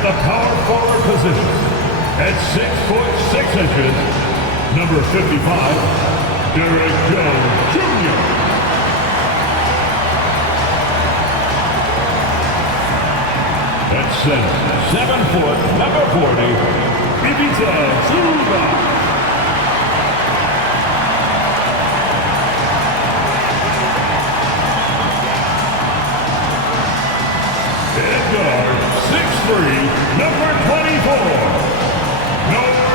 At the power forward position, at 6 foot 6 inches, number 55, Derek Jones Jr. At center, 7 foot, number 40, Ivica Zubac. At guard, 6'3", number 24, Norman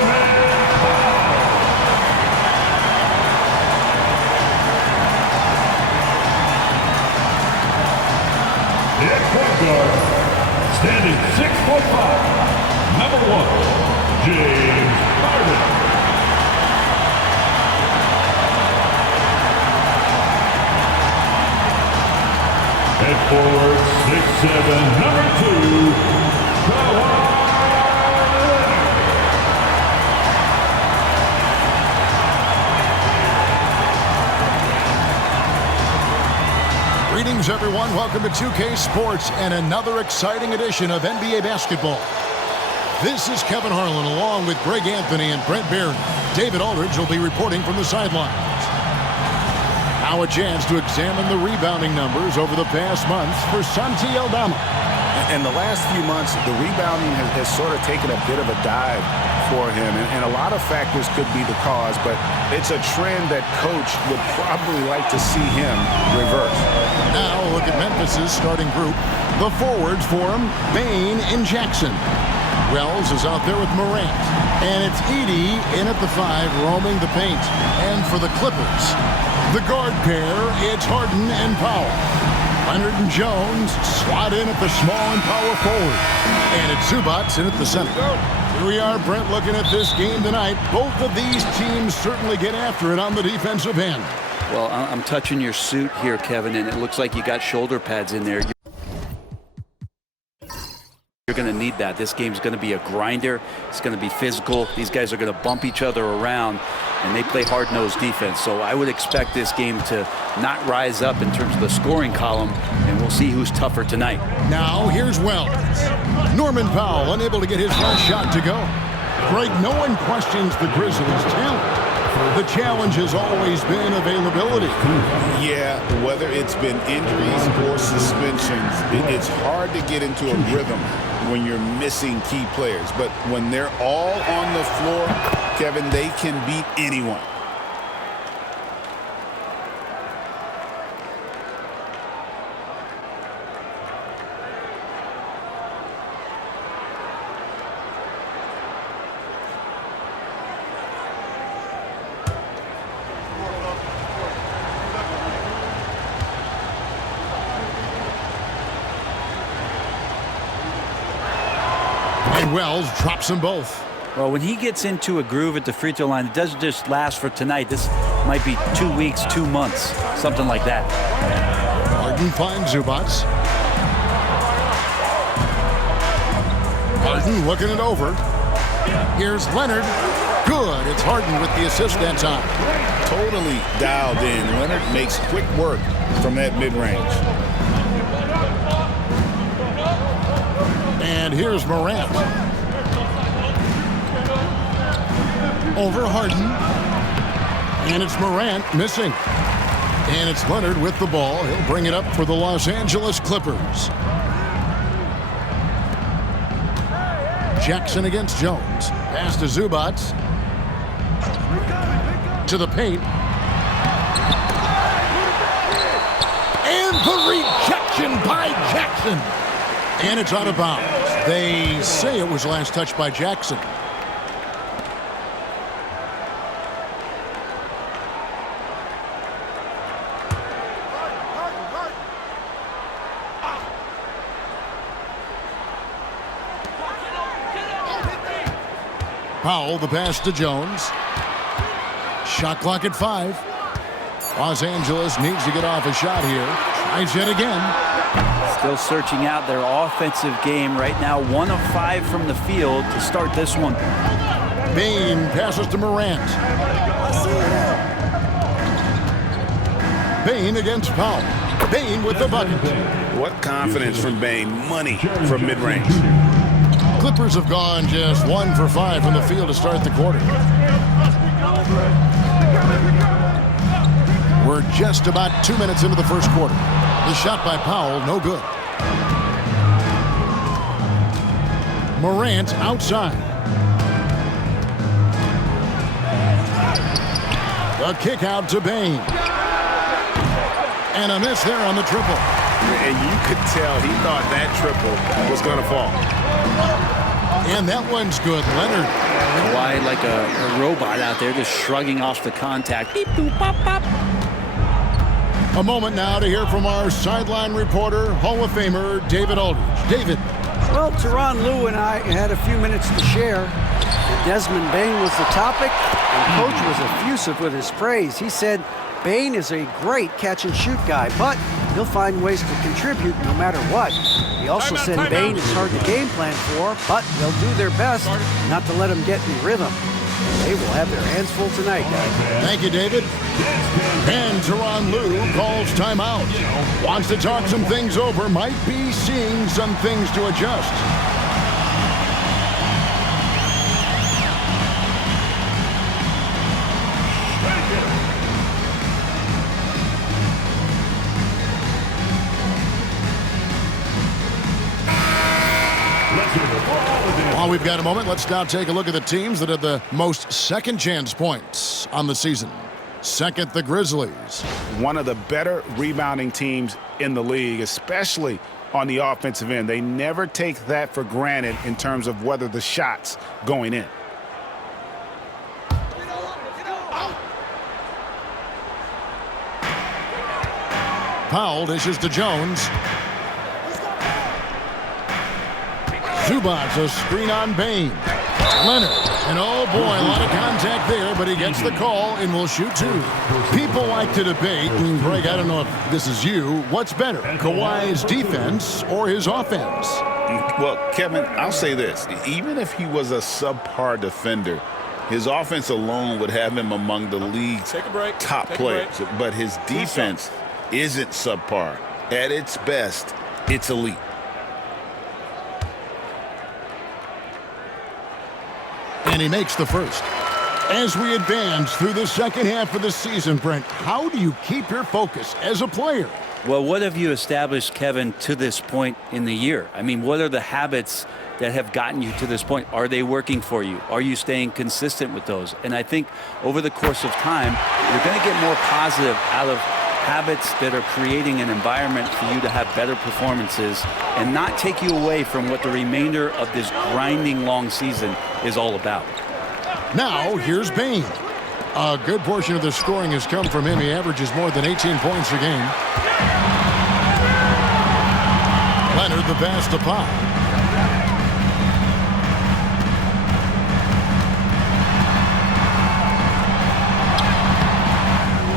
Powell. At point guard, standing 6'5", number 1, James Harden. At forward, 6'7", number 2, Kawhi. Greetings, everyone. Welcome to 2K Sports and another exciting edition of NBA basketball. This is Kevin Harlan along with Greg Anthony and Brent Barron. David Aldridge will be reporting from the sidelines. Now a chance to examine the rebounding numbers over the past months for Santi Aldama. In the last few months, the rebounding has sort of taken a bit of a dive for him, and a lot of factors could be the cause, but it's a trend that coach would probably like to see him reverse. Now look at Memphis' starting group. The forwards for him, Bane and Jackson. Wells is out there with Morant, and it's Edey in at the 5 roaming the paint. And for the Clippers, the guard pair, it's Harden and Powell. Leonard and Jones slot in at the small and power forward. And it's Zubac in at the center. Here we are, Brent, looking at this game tonight. Both of these teams certainly get after it on the defensive end. Well, I'm touching your suit here, Kevin, and it looks like you got shoulder pads in there. You're going to need that. This game's going to be a grinder. It's going to be physical. These guys are going to bump each other around, and they play hard-nosed defense. So I would expect this game to not rise up in terms of the scoring column, and we'll see who's tougher tonight. Now, here's Wells. Norman Powell unable to get his last shot to go. Greg, no one questions the Grizzlies' talent. The challenge has always been availability. Yeah, whether it's been injuries or suspensions, it's hard to get into a rhythm when you're missing key players. But when they're all on the floor, Kevin, they can beat anyone. Wells drops them both. Well, when he gets into a groove at the free throw line, it doesn't just last for tonight. This might be 2 weeks, 2 months, something like that. Harden finds Zubac. Harden looking it over. Here's Leonard. Good. It's Harden with the assist that time. Totally dialed in. Leonard makes quick work from that mid-range. And here's Morant. Over Harden. And it's Morant missing. And it's Leonard with the ball. He'll bring it up for the Los Angeles Clippers. Jackson against Jones. Pass to Zubac. To the paint. And the rejection by Jackson. And it's out of bounds. They say it was last touched by Jackson. Powell, the pass to Jones. Shot clock at 5. Los Angeles needs to get off a shot here. Tries yet again. Still searching out their offensive game right now. 1 of 5 from the field to start this one. Bane passes to Morant. Bane against Powell. Bane with the bucket. What confidence from Bane. Money from mid-range. Clippers have gone just 1 for 5 from the field to start the quarter. We're just about 2 minutes into the first quarter. The shot by Powell, no good. Morant outside. The kick out to Bane. And a miss there on the triple. And you could tell he thought that triple was going to fall. And that one's good. Leonard. Kawhi like a robot out there just shrugging off the contact. Beep, boop, pop, pop. A moment now to hear from our sideline reporter, Hall of Famer David Aldridge. David. Well, Tyronn Lue and I had a few minutes to share. Desmond Bane was the topic, and Coach was effusive with his praise. He said Bane is a great catch-and-shoot guy, but he'll find ways to contribute no matter what. He also said Bane is hard to game plan for, but they'll do their best not to let him get in rhythm. They will have their hands full tonight, guys. Thank you, David. And Tyronn Lue calls timeout. Wants to talk some things over. Might be seeing some things to adjust. While we've got a moment, let's now take a look at the teams that have the most second-chance points on the season. Second, the Grizzlies. One of the better rebounding teams in the league, especially on the offensive end. They never take that for granted in terms of whether the shot's going in. Powell dishes to Jones. Zubac, a screen on Bane. Leonard, and oh boy, a lot of contact there, but he gets the call and will shoot two. People like to debate, and Greg, I don't know if this is you, what's better, Kawhi's defense or his offense? Well, Kevin, I'll say this. Even if he was a subpar defender, his offense alone would have him among the league's top players. But his defense isn't subpar. At its best, it's elite. And he makes the first. As we advance through the second half of the season, Brent, how do you keep your focus as a player? Well, what have you established, Kevin, to this point in the year? I mean, what are the habits that have gotten you to this point? Are they working for you? Are you staying consistent with those? And I think over the course of time, you're going to get more positive out of habits that are creating an environment for you to have better performances and not take you away from what the remainder of this grinding long season is all about. Now, here's Bane. A good portion of the scoring has come from him. He averages more than 18 points a game. Leonard, the pass to Pop.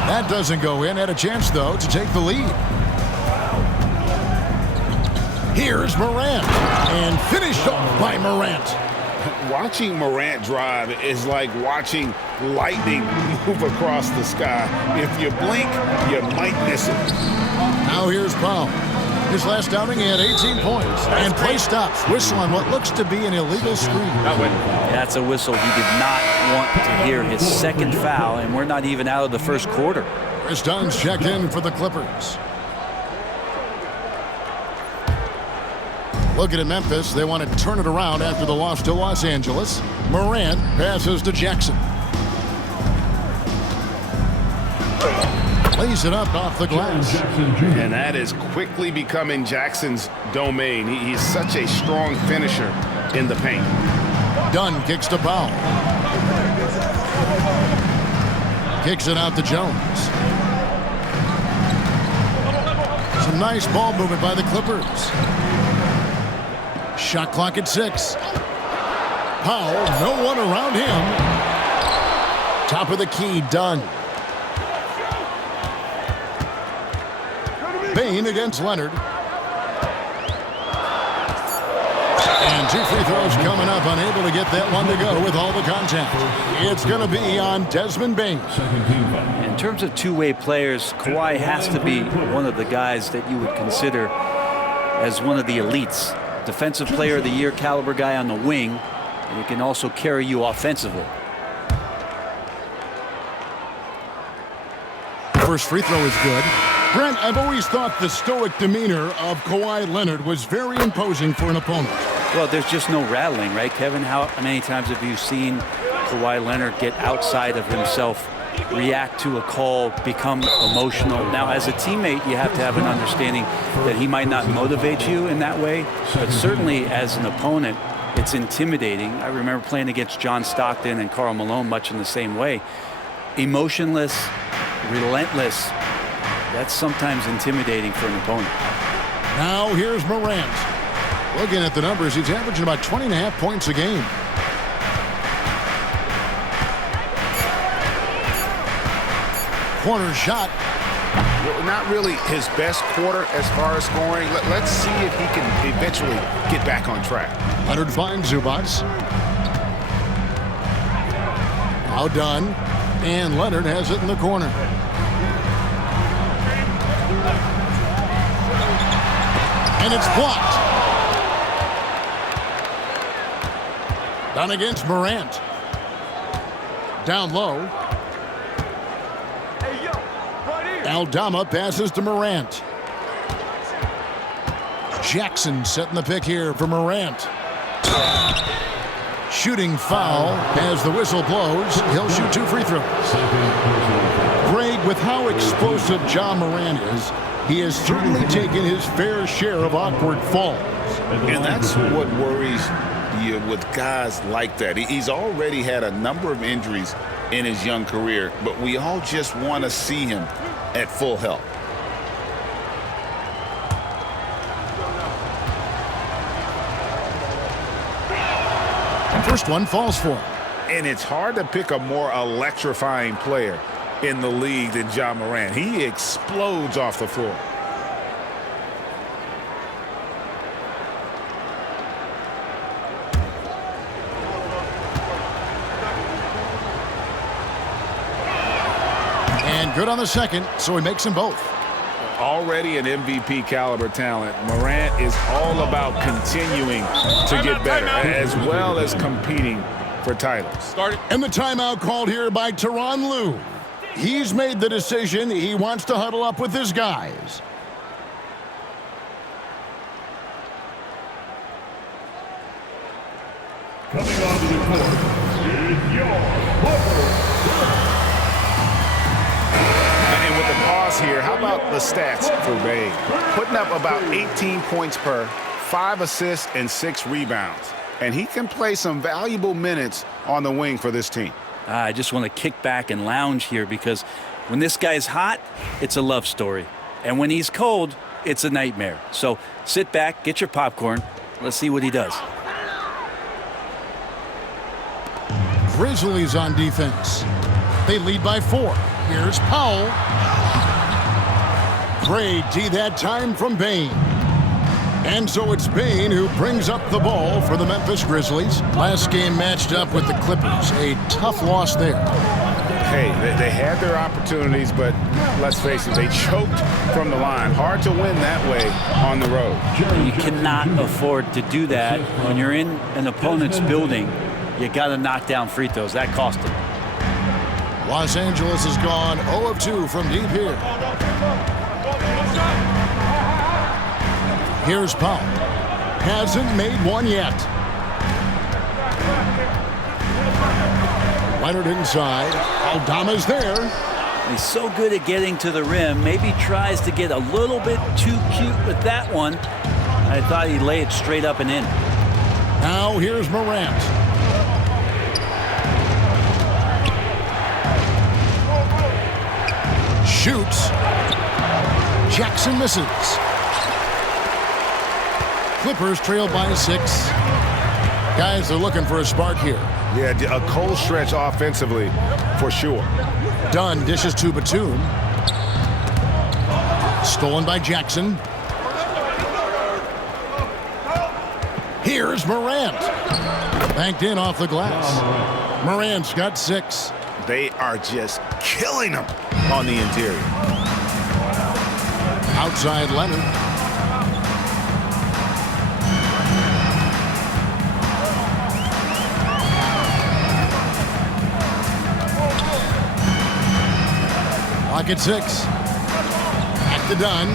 That doesn't go in. Had a chance, though, to take the lead. Here's Morant. And finished off by Morant. Watching Morant drive is like watching lightning move across the sky. If you blink, you might miss it. Now here's Powell. His last outing, he had 18 points. And play stops. Whistle on what looks to be an illegal screen. That's a whistle he did not want to hear. His second foul, and we're not even out of the first quarter. Chris Dunn's checked in for the Clippers. Looking at Memphis, they want to turn it around after the loss to Los Angeles. Morant passes to Jackson. Lays it up off the glass. And that is quickly becoming Jackson's domain. He's such a strong finisher in the paint. Dunn kicks to Powell. Kicks it out to Jones. Some nice ball movement by the Clippers. Shot clock at 6. Powell, no one around him. Top of the key, Dunn. Bane against Leonard. And 2 free throws coming up, unable to get that one to go with all the contact. It's going to be on Desmond Bane. In terms of two-way players, Kawhi has to be one of the guys that you would consider as one of the elites defensive player of the year caliber guy on the wing, and he can also carry you offensively. First free throw is good. Brent, I've always thought the stoic demeanor of Kawhi Leonard was very imposing for an opponent. Well, there's just no rattling, right, Kevin? How many times have you seen Kawhi Leonard get outside of himself, react to a call, become emotional? Now, as a teammate, you have to have an understanding that he might not motivate you in that way, but certainly as an opponent, it's intimidating. I remember playing against John Stockton and Karl Malone much in the same way. Emotionless, relentless, that's sometimes intimidating for an opponent. Now here's Morant. Looking at the numbers, he's averaging about 20.5 points a game. Corner shot. Well, not really his best quarter as far as scoring. Let's see if he can eventually get back on track. Leonard finds Zubac. Now done. And Leonard has it in the corner. And it's blocked. Done against Morant. Down low. Aldama passes to Morant. Jackson setting the pick here for Morant. Shooting foul as the whistle blows. He'll shoot 2 free throws. Greg, with how explosive Ja Morant is, he has certainly taken his fair share of awkward falls. And that's what worries you with guys like that. He's already had a number of injuries in his young career, but we all just want to see him at full health. First one falls for him. And it's hard to pick a more electrifying player in the league than Ja Morant. He explodes off the floor. And good on the second, so he makes them both. Already an MVP caliber talent, Morant is all about continuing to get better as well as competing for titles. And the timeout called here by Tyronn Lue. He's made the decision. He wants to huddle up with his guys. Coming onto the court is your forward. And with the pause here, how about the stats for Bane? Putting up about 18 points per, 5 assists, and 6 rebounds. And he can play some valuable minutes on the wing for this team. I just want to kick back and lounge here because when this guy's hot, it's a love story. And when he's cold, it's a nightmare. So sit back, get your popcorn. Let's see what he does. Grizzlies on defense. They lead by 4. Here's Powell. Great D that time from Bane. And so it's Bane who brings up the ball for the Memphis Grizzlies. Last game matched up with the Clippers. A tough loss there. Hey, they had their opportunities, but let's face it, they choked from the line. Hard to win that way on the road. You cannot afford to do that when you're in an opponent's building. You got to knock down free throws. That cost him. Los Angeles has gone 0 of 2 from deep here. Here's Powell. Hasn't made one yet. Leonard inside. Aldama's there. He's so good at getting to the rim. Maybe tries to get a little bit too cute with that one. I thought he'd lay it straight up and in. Now here's Morant. Shoots. Jackson misses. Clippers trail by 6. Guys are looking for a spark here. Yeah, a cold stretch offensively for sure. Dunn dishes to Batum. Stolen by Jackson. Here's Morant. Banked in off the glass. Morant's got 6. They are just killing them on the interior. Outside Leonard. Second 6. Back to Dunn.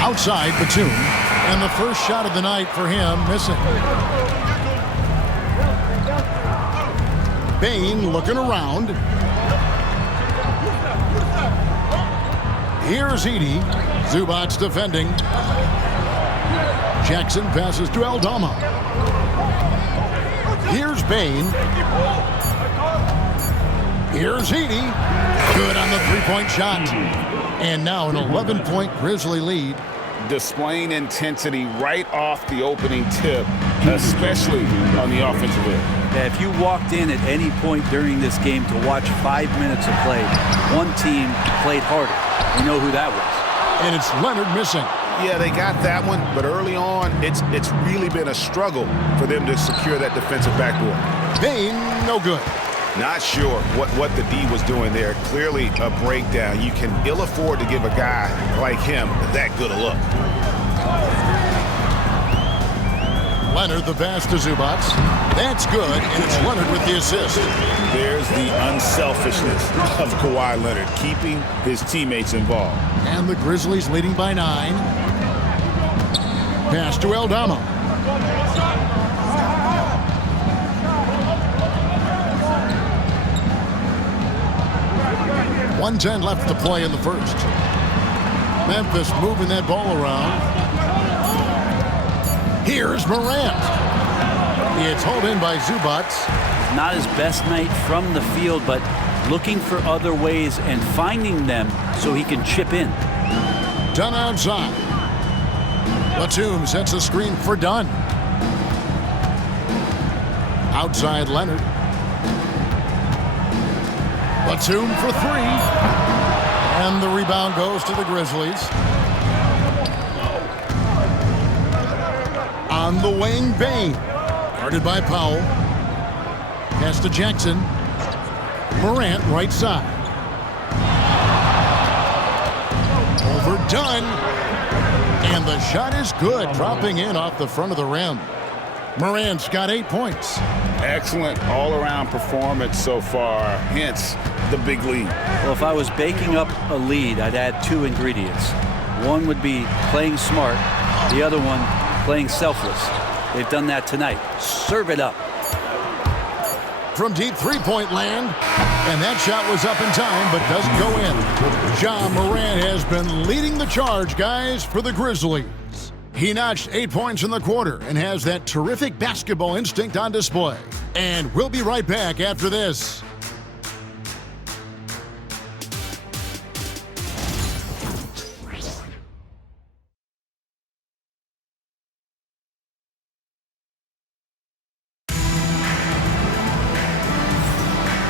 Outside Batum. And the first shot of the night for him missing. Bane looking around. Here's Edey. Zubac's defending. Jackson passes to Aldama. Here's Bane. Here's Edey. Good on the three-point shot. And now an 11-point Grizzly lead. Displaying intensity right off the opening tip, especially on the offensive end. Yeah, if you walked in at any point during this game to watch 5 minutes of play, one team played harder. We know who that was. And it's Leonard missing. Yeah, they got that one, but early on, it's really been a struggle for them to secure that defensive backboard. Bane, no good. Not sure what the D was doing there. Clearly a breakdown. You can ill afford to give a guy like him that good a look. Leonard the pass to Zubac. That's good, and it's Leonard with the assist. There's the unselfishness of Kawhi Leonard, keeping his teammates involved. And the Grizzlies leading by 9. Pass to Aldama. .110 left to play in the first. Memphis moving that ball around. Here's Morant. It's hauled in by Zubac. Not his best night from the field, but looking for other ways and finding them so he can chip in. Dunn outside. Batum sets a screen for Dunn. Outside Leonard. Batum for 3. And the rebound goes to the Grizzlies. On the wing, Bane. Guarded by Powell. Pass to Jackson. Morant right side. Over Dunn. And the shot is good, dropping in off the front of the rim. Morant's got 8 points. Excellent all-around performance so far, hence the big lead. Well, if I was baking up a lead, I'd add 2 ingredients. One would be playing smart. The other one, playing selfless. They've done that tonight. Serve it up. From deep three-point land. And that shot was up in time, but doesn't go in. Ja Morant has been leading the charge, guys, for the Grizzlies. He notched 8 points in the quarter and has that terrific basketball instinct on display. And we'll be right back after this.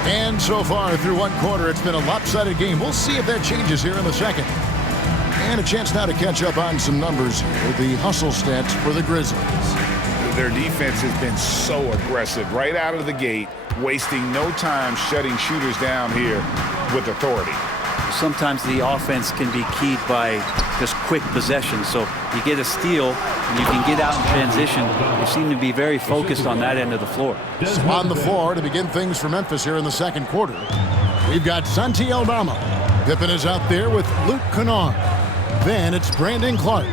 And so far through one quarter, it's been a lopsided game. We'll see if that changes here in the second. And a chance now to catch up on some numbers with the hustle stats for the Grizzlies. Their defense has been so aggressive right out of the gate, wasting no time shutting shooters down here with authority. Sometimes the offense can be keyed by just quick possession. So you get a steal and you can get out in transition. They seem to be very focused on that end of the floor. On the floor to begin things for Memphis here in the second quarter. We've got Santi Aldama. Pippen is out there with Luke Kennard. Then it's Brandon Clark.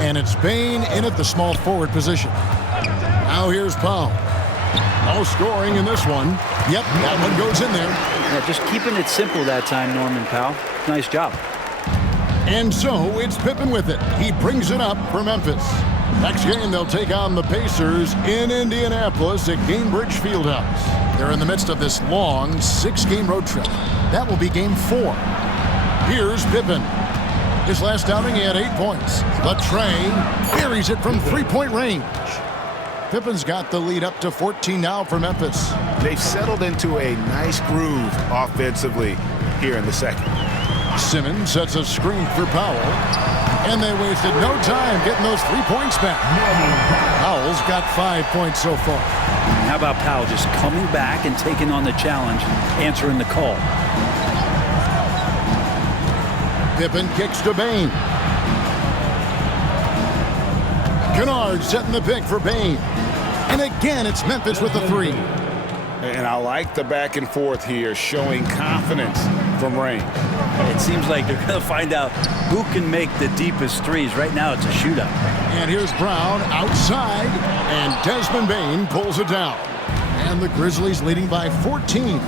And it's Bane in at the small forward position. Now here's Powell. No scoring in this one. Yep, that one goes in there. Yeah, just keeping it simple that time, Norman Powell. Nice job. And so it's Pippen with it. He brings it up for Memphis. Next game, they'll take on the Pacers in Indianapolis at Gainbridge Fieldhouse. They're in the midst of this long 6-game road trip. That will be game 4. Here's Pippen. His last outing, he had 8 points. But Trey buries it from three-point range. Pippen's got the lead up to 14 now for Memphis. They've settled into a nice groove offensively here in the second. Simmons sets a screen for Powell. And they wasted no time getting those 3 points back. Powell's got 5 points so far. How about Powell just coming back and taking on the challenge, answering the call? Pippen kicks to Bane. Kennard setting the pick for Bane. And again, it's Memphis with the 3. And I like the back and forth here, showing confidence from range. It seems like they're going to find out who can make the deepest threes. Right now, it's a shootout. And here's Brown outside, and Desmond Bane pulls it down. And the Grizzlies leading by 14.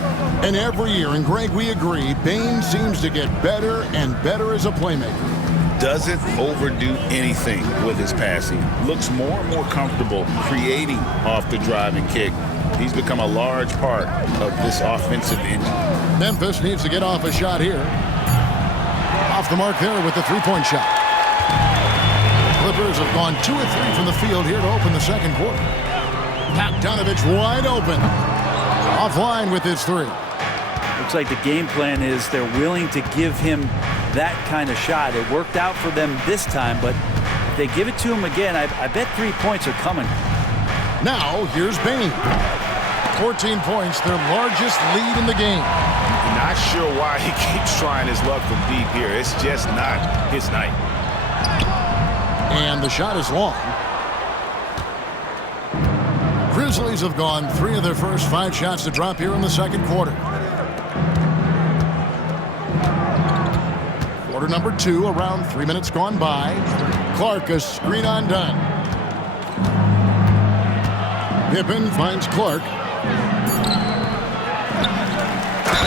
And every year, and Greg, we agree, Bane seems to get better and better as a playmaker. Doesn't overdo anything with his passing. Looks more and more comfortable creating off the driving kick. He's become a large part of this offensive engine. Memphis needs to get off a shot here. Off the mark there with the three-point shot. The Clippers have gone 2 of 3 from the field here to open the second quarter. Bogdanovich wide open. Offline with his three. Looks like the game plan is they're willing to give him that kind of shot. It worked out for them this time, but if they give it to him again, I bet 3 points are coming. Now, here's Bane. 14 points, their largest lead in the game. Not sure why he keeps trying his luck from deep here. It's just not his night. And the shot is long. Grizzlies have gone 3 of their first 5 shots to drop here in the second quarter. Quarter number 2, around 3 minutes gone by. Clark, a screen undone. Pippen finds Clark.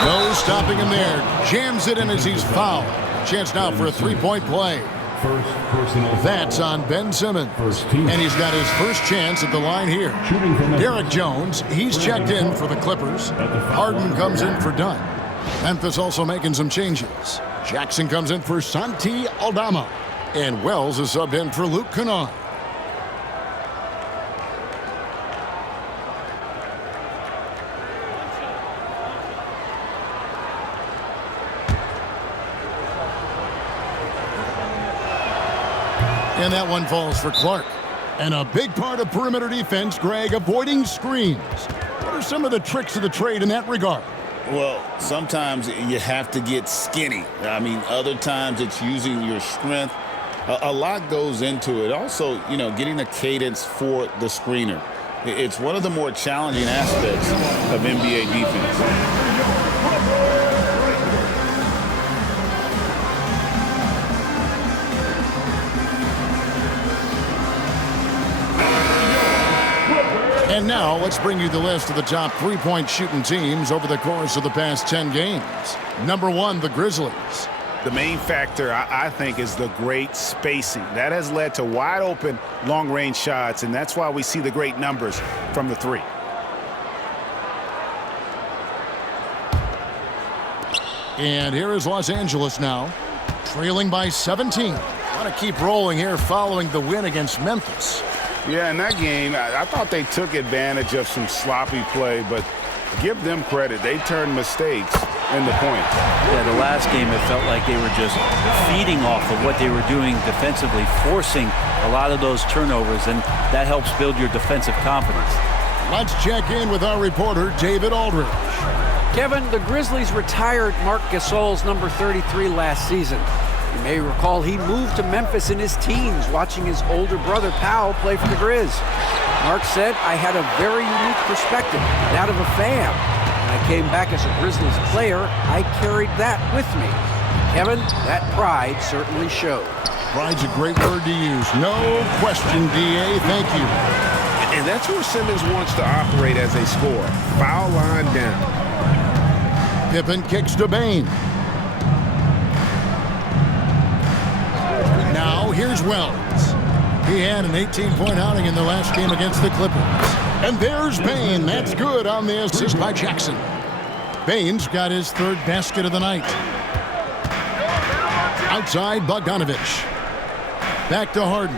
No stopping him there. Jams it in as he's fouled. Chance now for a 3-point play. First personal That's on Ben Simmons. First team. And he's got his first chance at the line here. Shooting from Derek Jones, he's checked in for the Clippers. Harden comes in for Dunn. Memphis also making some changes. Jackson comes in for Santi Aldama. And Wells is subbed in for Luke Kennard. And that one falls for Clark. And a big part of perimeter defense, Greg, avoiding screens. What are some of the tricks of the trade in that regard? Well, sometimes you have to get skinny. I mean, other times it's using your strength. A lot goes into it. Also, getting a cadence for the screener. It's one of the more challenging aspects of NBA defense. And now let's bring you the list of the top three-point shooting teams over the course of the past 10 games. Number 1, the Grizzlies. The main factor, I think, is the great spacing. That has led to wide-open, long-range shots, and that's why we see the great numbers from the three. And here is Los Angeles now, trailing by 17. Want to keep rolling here following the win against Memphis. Yeah, in that game, I thought they took advantage of some sloppy play, but give them credit. They turned mistakes into points. Yeah, the last game, it felt like they were just feeding off of what they were doing defensively, forcing a lot of those turnovers, and that helps build your defensive confidence. Let's check in with our reporter, David Aldridge. Kevin, the Grizzlies retired Marc Gasol's number 33 last season. You may recall he moved to Memphis in his teens, watching his older brother Powell play for the Grizz. Mark said, "I had a very unique perspective, that of a fan. When I came back as a Grizzlies player, I carried that with me." Kevin, that pride certainly showed. Pride's a great word to use. No question, D.A. Thank you. And that's where Simmons wants to operate as a scorer. Foul line down. Pippen kicks to Bane. Now here's Wells. He had an 18-point outing in the last game against the Clippers. And there's Bane. That's good on the assist by Jackson. Bane's got his third basket of the night. Outside, Bogdanovich. Back to Harden.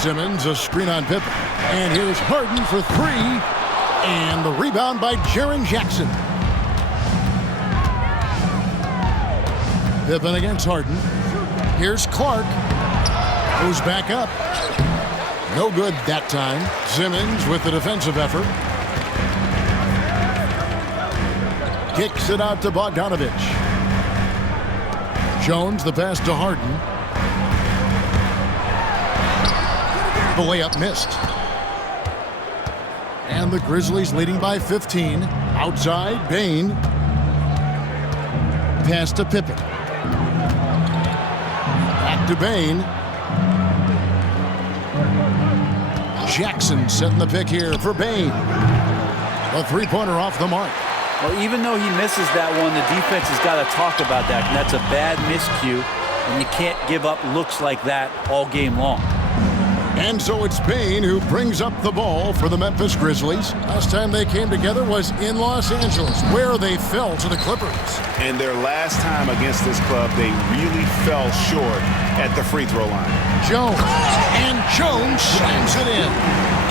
Simmons, a screen on Pippen. And here's Harden for 3. And the rebound by Jaren Jackson. Pippen against Harden. Here's Clark. Goes back up. No good that time. Simmons with the defensive effort. Kicks it out to Bogdanovich. Jones, the pass to Harden. The layup missed. And the Grizzlies leading by 15. Outside, Bain. Pass to Pippen. Back to Bain. Jackson setting the pick here for Bain. The three-pointer off the mark. Well, even though he misses that one, the defense has got to talk about that. And that's a bad miscue, and you can't give up looks like that all game long. And so it's Bain who brings up the ball for the Memphis Grizzlies. Last time they came together was in Los Angeles, where they fell to the Clippers. And their last time against this club, they really fell short at the free throw line. Jones, and Jones slams it in.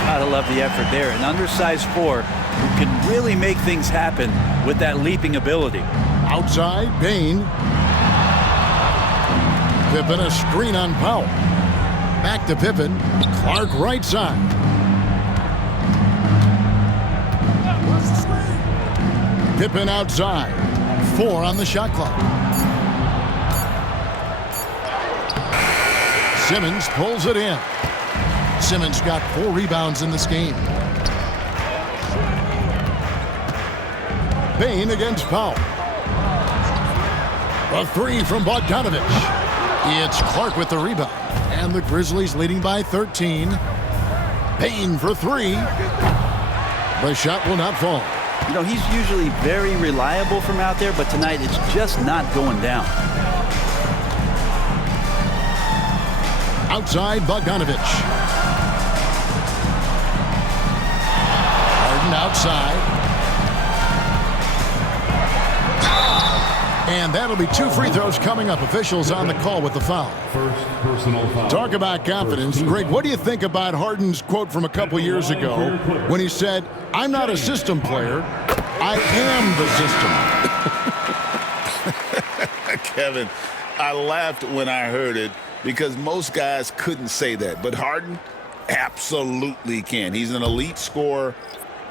Gotta love the effort there. An undersized four who can really make things happen with that leaping ability. Outside, Bain. Pippen a screen on Powell. Back to Pippen. Clark right side. Pippen outside. 4 on the shot clock. Simmons pulls it in. Simmons got 4 rebounds in this game. Bain against Powell. A 3 from Bogdanovich. It's Clark with the rebound. And the Grizzlies leading by 13. Bain for 3. The shot will not fall. You know, he's usually very reliable from out there, but tonight it's just not going down. Outside, Bogdanovich. Harden outside. And that'll be 2 free throws coming up. Officials on the call with the foul. First personal foul. Talk about confidence. Greg, what do you think about Harden's quote from a couple years ago when he said, "I'm not a system player, I am the system"? Kevin, I laughed when I heard it because most guys couldn't say that. But Harden absolutely can. He's an elite scorer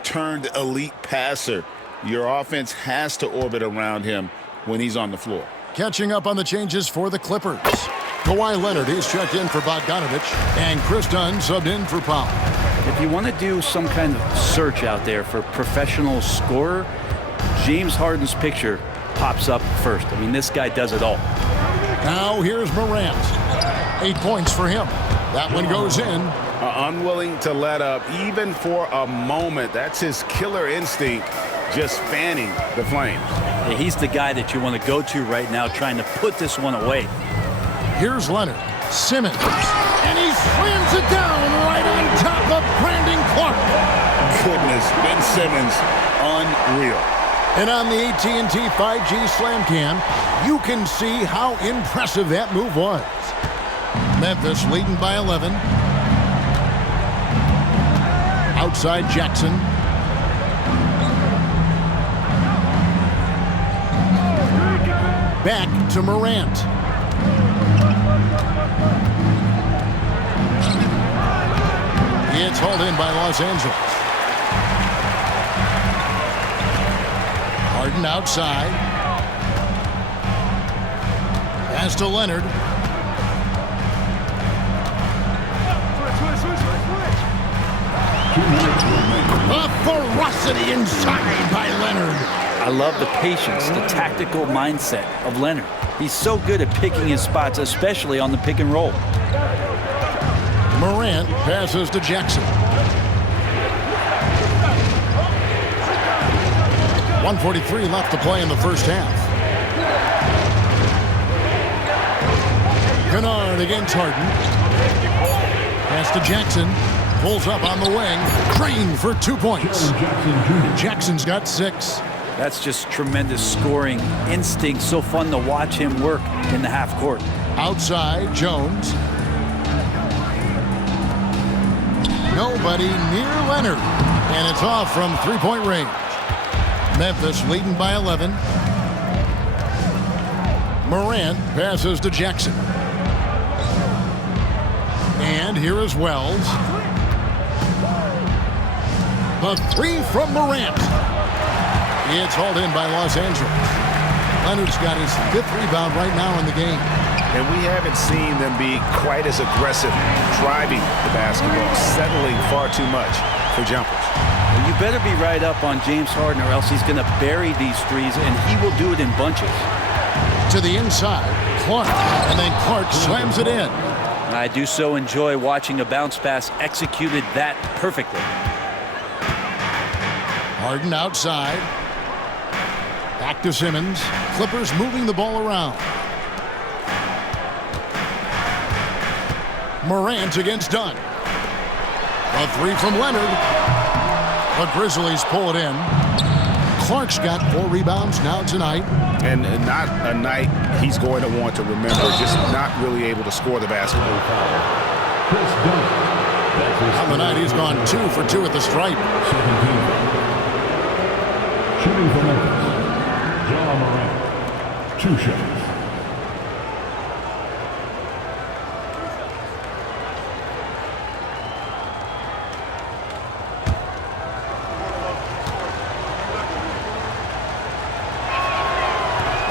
turned elite passer. Your offense has to orbit around him when he's on the floor. Catching up on the changes for the Clippers. Kawhi Leonard is checked in for Bogdanovich, and Chris Dunn subbed in for Powell. If you want to do some kind of search out there for professional scorer, James Harden's picture pops up first. I mean, this guy does it all. Now here's Morant. 8 points for him. That one goes in. Unwilling to let up even for a moment. That's his killer instinct, just fanning the flames. Yeah, he's the guy that you want to go to right now trying to put this one away. Here's Leonard. Simmons. And he slams it down right on top of Brandon Clark. Goodness, Ben Simmons, unreal. And on the AT&T 5G Slam Cam, you can see how impressive that move was. Memphis leading by 11. Outside Jackson. Back to Morant. It's hauled in by Los Angeles. Harden outside. Pass to Leonard. A ferocity inside by Leonard. I love the patience, the tactical mindset of Leonard. He's so good at picking his spots, especially on the pick and roll. Morant passes to Jackson. 1:43 left to play in the first half. Kennard against Harden. Pass to Jackson. Pulls up on the wing. Crane for 2 points. Jackson's got 6. That's just tremendous scoring instinct. So fun to watch him work in the half court. Outside, Jones. Nobody near Leonard. And it's off from three-point range. Memphis leading by 11. Morant passes to Jackson. And here is Wells. The 3 from Morant. It's hauled in by Los Angeles. Leonard's got his 5th rebound right now in the game. And we haven't seen them be quite as aggressive driving the basketball, settling far too much for jumpers. You better be right up on James Harden or else he's going to bury these threes, and he will do it in bunches. To the inside, Clark, and then Clark slams it in. I do so enjoy watching a bounce pass executed that perfectly. Harden outside. Back to Simmons. Clippers moving the ball around. Morant against Dunn. A three from Leonard. The Grizzlies pull it in. Clark's got 4 rebounds now tonight. And not a night he's going to want to remember, just not really able to score the basketball. On the night, he's gone 2 for 2 at the stripe. 17. Shooting for Memphis, Ja Morant. 2 shots.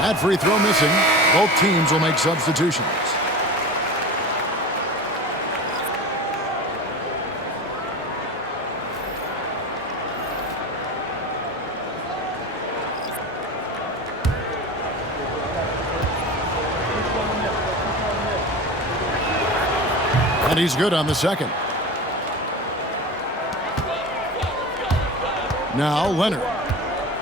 That free throw missing. Both teams will make substitutions. And he's good on the second. Now Leonard.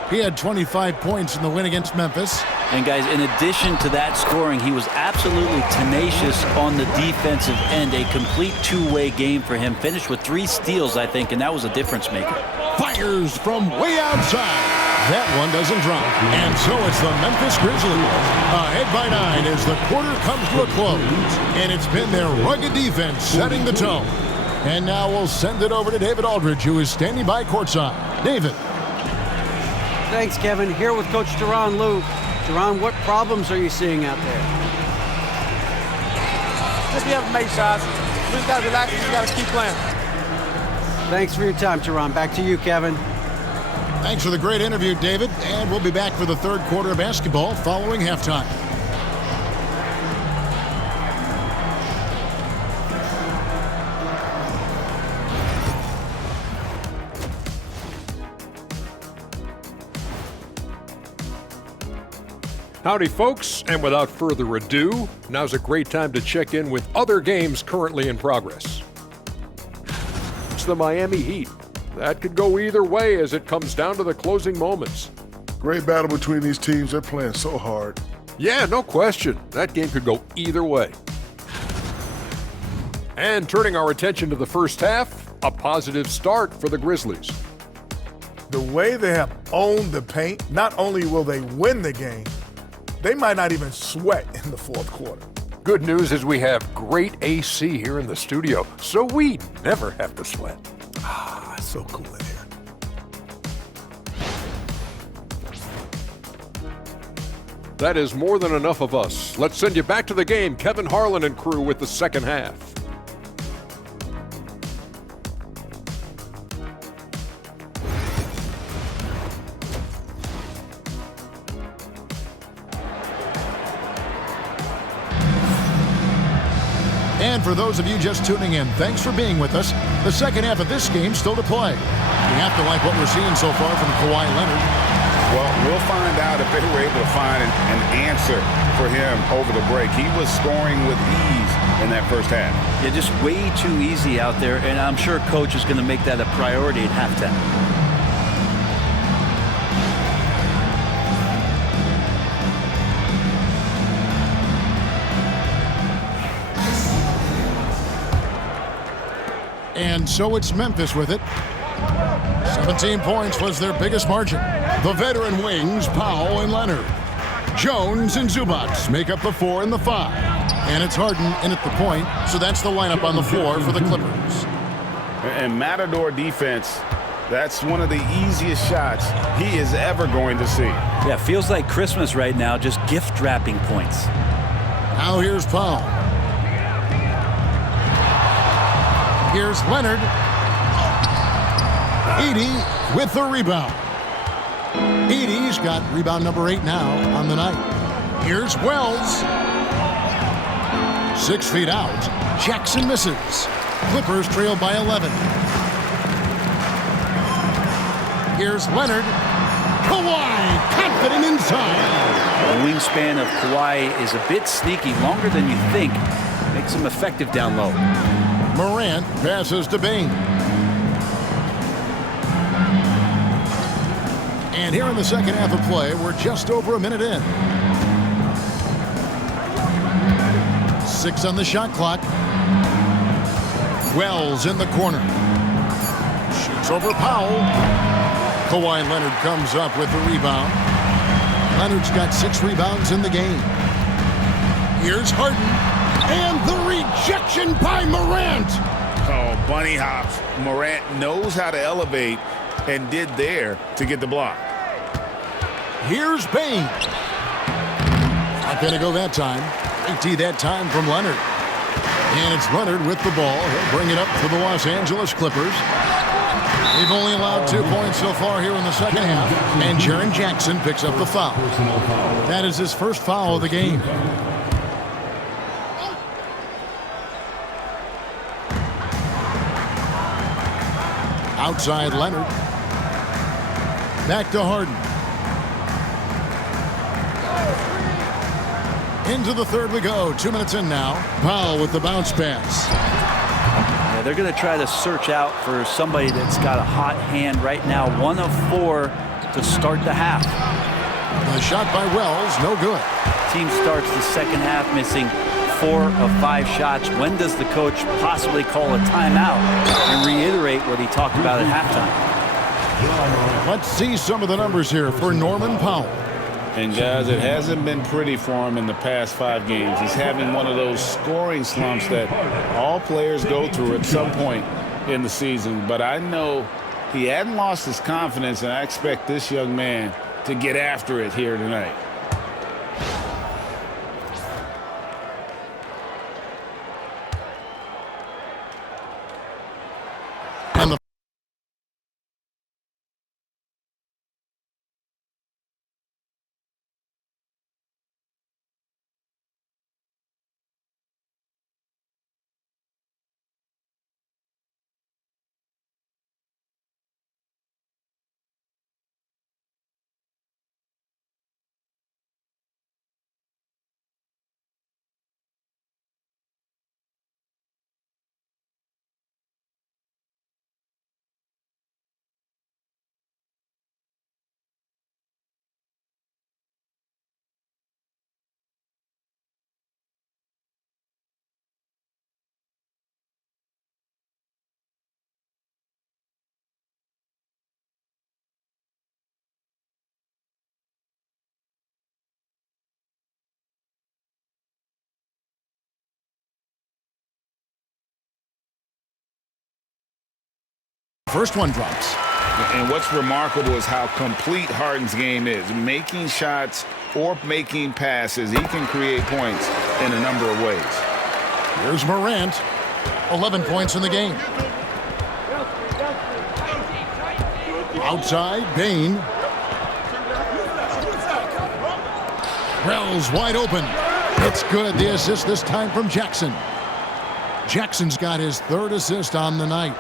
He had 25 points in the win against Memphis. And guys, in addition to that scoring, he was absolutely tenacious on the defensive end. A complete two-way game for him. Finished with 3 steals, I think, and that was a difference maker. Fires from way outside. That one doesn't drop. And so it's the Memphis Grizzlies ahead by 9 as the quarter comes to a close. And it's been their rugged defense setting the tone. And now we'll send it over to David Aldridge, who is standing by courtside. David. Thanks, Kevin. Here with Coach Tyronn Lue. Tyronn, what problems are you seeing out there? Just we haven't made shots. We just got to relax and we got to keep playing. Thanks for your time, Tyronn. Back to you, Kevin. Thanks for the great interview, David. And we'll be back for the third quarter of basketball following halftime. Howdy, folks, and without further ado, now's a great time to check in with other games currently in progress. It's the Miami Heat. That could go either way as it comes down to the closing moments. Great battle between these teams. They're playing so hard. Yeah, no question. That game could go either way. And turning our attention to the first half, a positive start for the Grizzlies. The way they have owned the paint, not only will they win the game, they might not even sweat in the fourth quarter. Good news is we have great AC here in the studio, so we never have to sweat. Ah, so cool in here. That is more than enough of us. Let's send you back to the game. Kevin Harlan and crew with the second half. And for those of you just tuning in, thanks for being with us. The second half of this game still to play. You have to like what we're seeing so far from Kawhi Leonard. Well, we'll find out if they were able to find an answer for him over the break. He was scoring with ease in that first half. Yeah, just way too easy out there, and I'm sure Coach is going to make that a priority at halftime. And so it's Memphis with it. 17 points was their biggest margin. The veteran wings, Powell and Leonard. Jones and Zubac make up the 4 and the 5. And it's Harden in at the point, so that's the lineup on the floor for the Clippers. And Matador defense, that's one of the easiest shots he is ever going to see. Yeah, feels like Christmas right now, just gift wrapping points. Now here's Powell. Here's Leonard. Edey with the rebound. Edey's got rebound number 8 now on the night. Here's Wells. 6 feet out. Jackson misses. Clippers trail by 11. Here's Leonard. Kawhi, confident inside. The wingspan of Kawhi is a bit sneaky, longer than you think. Makes him effective down low. Morant passes to Bane. And here in the second half of play, we're just over a minute in. 6 on the shot clock. Wells in the corner. Shoots over Powell. Kawhi Leonard comes up with the rebound. Leonard's got 6 rebounds in the game. Here's Harden. And the rejection by Morant. Oh, bunny hops. Morant knows how to elevate and did there to get the block. Here's Bane. Not going to go that time. 80 that time from Leonard. And it's Leonard with the ball. He'll bring it up for the Los Angeles Clippers. They've only allowed 2 points so far here in the second half. And Jaren Jackson picks up the foul. That is his first foul of the game. Outside Leonard. Back to Harden. Into the third we go. 2 minutes in now. Powell with the bounce pass. Yeah, they're going to try to search out for somebody that's got a hot hand right now. 1 of 4 to start the half. The shot by Wells, no good. Team starts the second half missing 4 of 5 shots. When does the coach possibly call a timeout and reiterate what he talked about at halftime? Let's see some of the numbers here for Norman Powell. And guys, it hasn't been pretty for him in the past 5 games. He's having one of those scoring slumps that all players go through at some point in the season. But I know he hadn't lost his confidence, and I expect this young man to get after it here tonight. And the first one drops. And what's remarkable is how complete Harden's game is. Making shots or making passes, he can create points in a number of ways. Here's Morant. 11 points in the game. Outside, Bane. Wells wide open. It's good. The assist this time from Jackson. Jackson's got his 3rd assist on the night.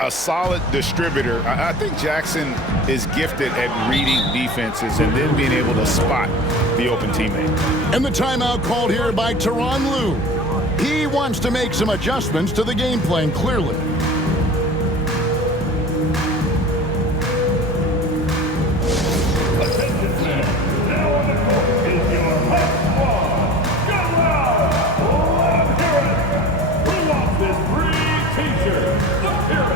A solid distributor. I think Jackson is gifted at reading defenses and then being able to spot the open teammate. And the timeout called here by Tyronn Lue. He wants to make some adjustments to the game plan, clearly. Attention fans, now on the court is your hot squad. Go loud! Loud hearing! Who wants this free t-shirt? Let's hear it!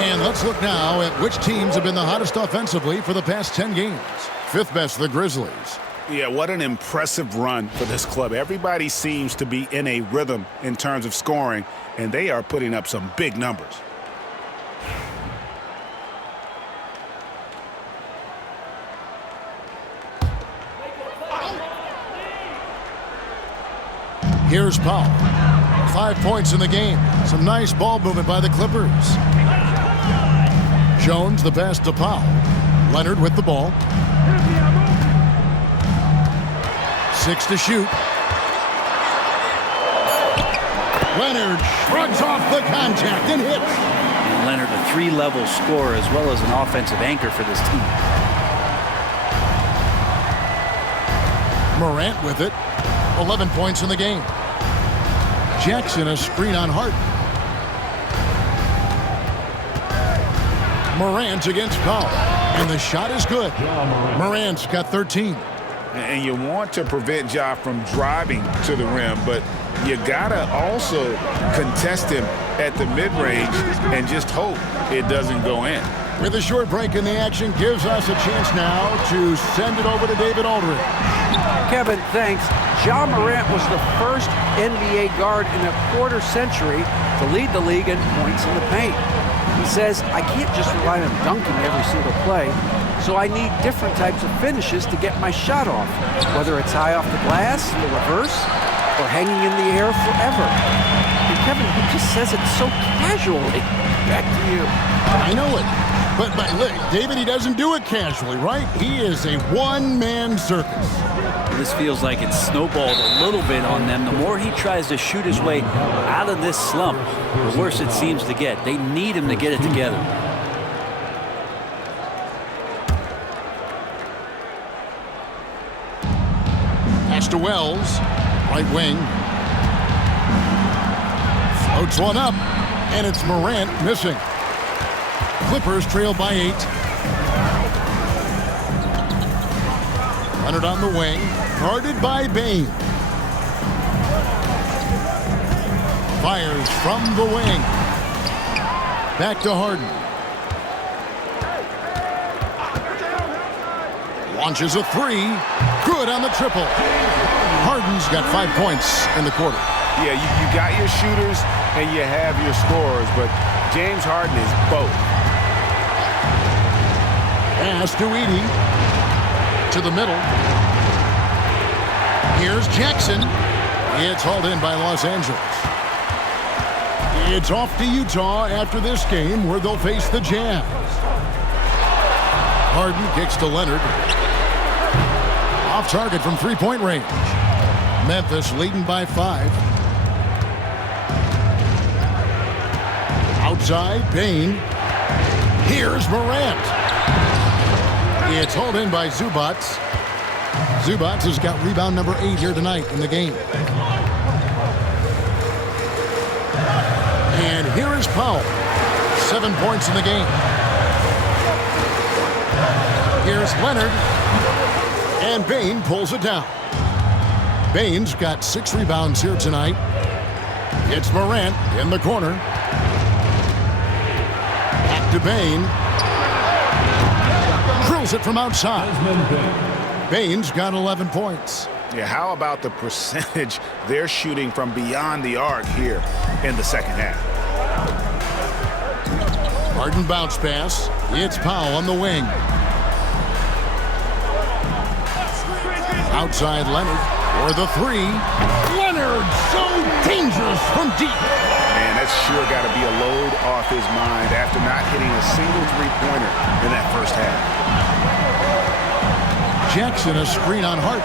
And let's look now at which teams have been the hottest offensively for the past 10 games. 5th best, the Grizzlies. Yeah, what an impressive run for this club. Everybody seems to be in a rhythm in terms of scoring, and they are putting up some big numbers. Here's Powell. 5 points in the game. Some nice ball movement by the Clippers. Jones the pass to Powell. Leonard with the ball. 6 to shoot. Leonard shrugs off the contact and hits. And Leonard, a 3-level scorer as well as an offensive anchor for this team. Morant with it. 11 points in the game. Jackson a screen on Hart. Morant against Powell. And the shot is good. Morant's got 13. And you want to prevent Ja from driving to the rim, but you gotta also contest him at the mid-range and just hope it doesn't go in. With a short break in the action, gives us a chance now to send it over to David Aldridge. Kevin, thanks. Ja Morant was the first NBA guard in a quarter century to lead the league in points in the paint. He says, I can't just rely on dunking every single play, so I need different types of finishes to get my shot off, whether it's high off the glass, the reverse, or hanging in the air forever. And Kevin, he just says it so casually. Back to you. I know it. But look, David, he doesn't do it casually, right? He is a one-man circus. This feels like it's snowballed a little bit on them. The more he tries to shoot his way out of this slump, the worse it seems to get. They need him to get it together. Pass to Wells, right wing. Floats one up, and it's Morant missing. Clippers trail by 8. Leonard on the wing, guarded by Bane. Fires from the wing. Back to Harden. Launches a 3. Good on the triple. Harden's got 5 points in the quarter. Yeah, you got your shooters and you have your scorers, but James Harden is both. Pass to Edey. To the middle. Here's Jackson. It's hauled in by Los Angeles. It's off to Utah after this game where they'll face the Jazz. Harden kicks to Leonard. Off target from three-point range. Memphis leading by 5. Outside, Bane. Here's Morant. It's hauled in by Zubac. Zubac has got rebound number 8 here tonight in the game. And here is Powell. 7 points in the game. Here's Leonard. And Bane pulls it down. Bane's got 6 rebounds here tonight. It's Morant in the corner. Back to Bane. Drills it from outside. Bane's got 11 points. Yeah, how about the percentage they're shooting from beyond the arc here in the second half? Harden bounce pass. It's Powell on the wing. Outside Leonard for the 3. Leonard so dangerous from deep. Man, that's sure got to be a load off his mind after not hitting a single three-pointer in that first half. Jackson a screen on Hart.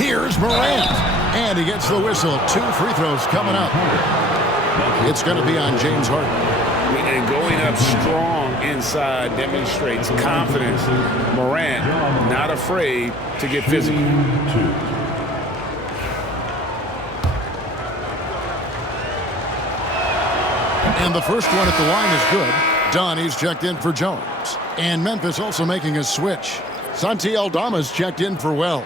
Here's Morant. And he gets the whistle. 2 free throws coming up. It's going to be on James Harden. And going up strong inside demonstrates confidence. Morant not afraid to get physical. And the first one at the line is good. Donnie's checked in for Jones. And Memphis also making a switch. Santi Aldama's checked in for Wells.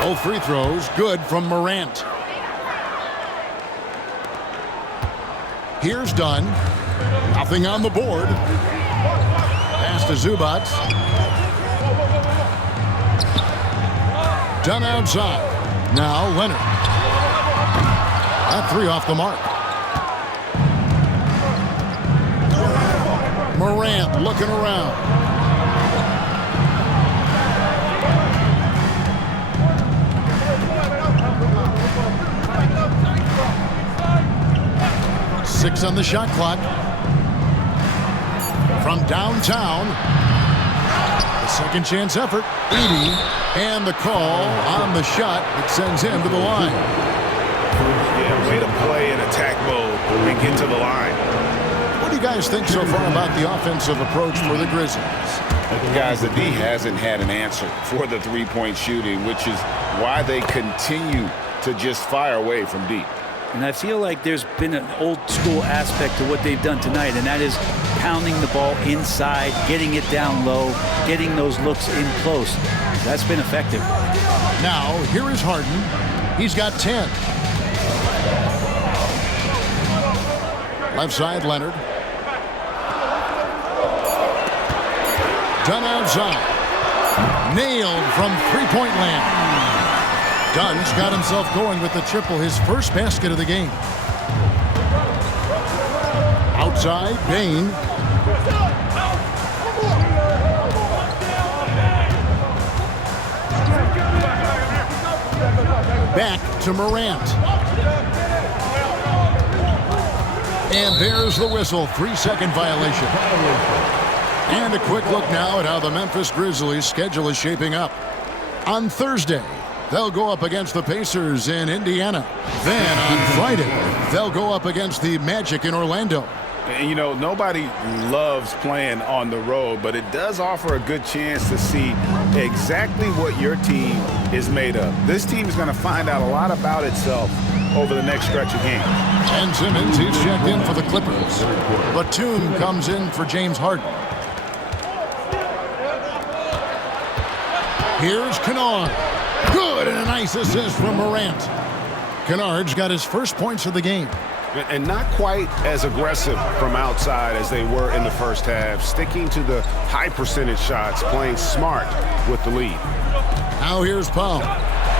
Both free throws good from Morant. Here's Dunn. Nothing on the board. Pass to Zubac. Dunn outside. Now Leonard. That 3 off the mark. Morant looking around. Six on the shot clock. from downtown. The second chance effort, Edey, and the call on the shot that sends him to the line. Yeah, way to play in attack mode and get to the line. What do you guys think so far about the offensive approach for the Grizzlies? Guys, the D hasn't had an answer for the three-point shooting, which is why they continue to just fire away from deep. And I feel like there's been an old school aspect to what they've done tonight, and that is pounding the ball inside, getting it down low, getting those looks in close. That's been effective. Now, here is Harden. He's got 10. Left side, Leonard. Dunn outside. Nailed from three-point land. Dunn's got himself going with the triple, his first basket of the game. Outside, Bane. Back to Morant. And there's the whistle, 3-second violation. And a quick look now at how the Memphis Grizzlies' schedule is shaping up. On Thursday, they'll go up against the Pacers in Indiana. Then on Friday, they'll go up against the Magic in Orlando. And, you know, nobody loves playing on the road, but it does offer a good chance to see exactly what your team is made of. This team is going to find out a lot about itself over the next stretch of games. And Simmons, he's checked in for the Clippers. Batum comes in for James Harden. Here's Kennard. Good, and a nice assist from Morant. Kennard's got his first points of the game. And not quite as aggressive from outside as they were in the first half, sticking to the high percentage shots, playing smart with the lead. Now here's Powell.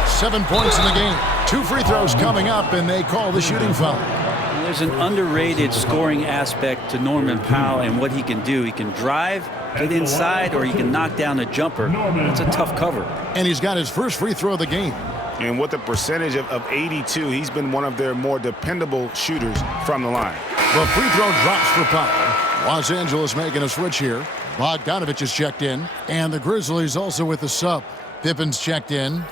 7 points in the game. 2 free throws coming up, and they call the shooting foul. There's an underrated scoring aspect to Norman Powell and what he can do. He can drive, get inside, or he can knock down a jumper. That's a tough cover. And he's got his first free throw of the game. And with a percentage of 82, he's been one of their more dependable shooters from the line. The free throw drops for Powell. Los Angeles making a switch here. Bogdanovich is checked in. And the Grizzlies also with the sub. Pippen's checked in.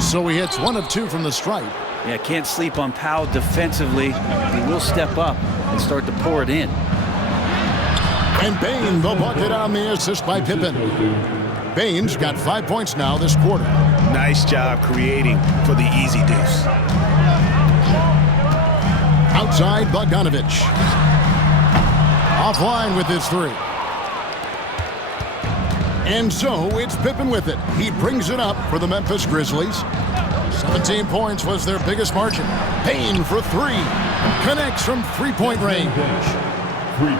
So he hits 1 of 2 from the stripe. Yeah, can't sleep on Powell defensively. He will step up and start to pour it in. And Bane, the bucket on the assist by Pippen. Bane's got 5 points now this quarter. Nice job creating for the easy deuce. Outside, Bogdanovich. Offline with his 3. And so it's Pippen with it. He brings it up for the Memphis Grizzlies. 17 points was their biggest margin. Payne for 3. Connects from three-point range.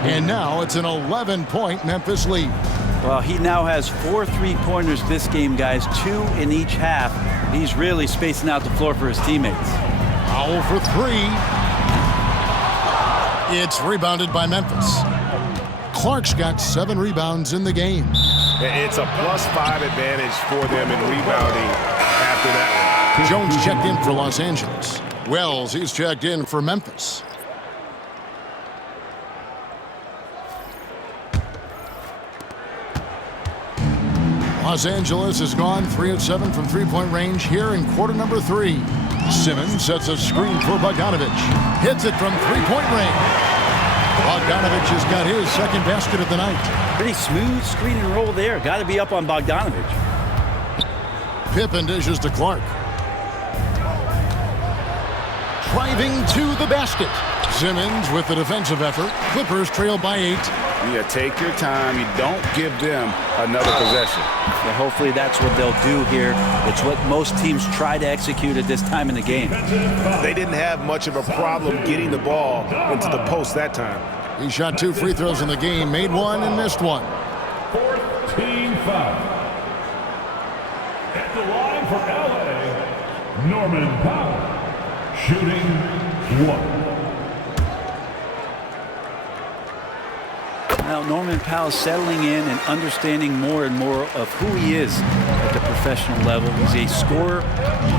And now it's an 11-point Memphis lead. Well, he now has 4 3-pointers this game, guys. 2 in each half. He's really spacing out the floor for his teammates. Powell for 3. It's rebounded by Memphis. Clark's got 7 rebounds in the game. It's a +5 advantage for them in rebounding after that one. Jones checked in for Los Angeles. Wells, he's checked in for Memphis. Los Angeles has gone 3 of 7 from three-point range here in quarter number 3. Simmons sets a screen for Bogdanovich. Hits it from three-point range. Bogdanovich has got his second basket of the night. Pretty smooth screen and roll there. Got to be up on Bogdanovich. Pippen dishes to Clark. Driving to the basket. Simmons with the defensive effort. Clippers trail by 8. Yeah, take your time. You don't give them another possession. Yeah, hopefully that's what they'll do here. It's what most teams try to execute at this time in the game. They didn't have much of a problem getting the ball into the post that time. He shot 2 free throws in the game, made 1 and missed 1. 4th team foul. At the line for LA, Norman Powell, shooting 1. Now, Norman Powell's settling in and understanding more and more of who he is at the professional level. He's a scorer.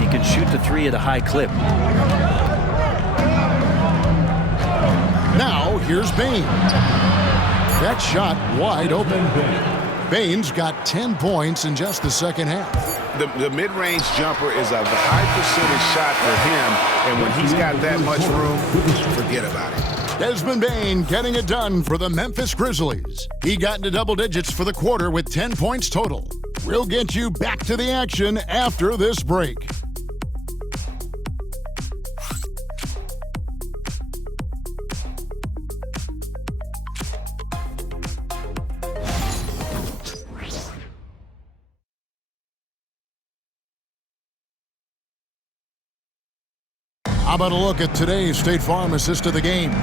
He can shoot the three at a high clip. Now, here's Bane. That shot wide open. Bane's got 10 points in just the second half. The mid-range jumper is a high percentage shot for him, and when he's got that much room, forget about it. Desmond Bane getting it done for the Memphis Grizzlies. He got into double digits for the quarter with 10 points total. We'll get you back to the action after this break. How about a look at today's State Farm assist of the game?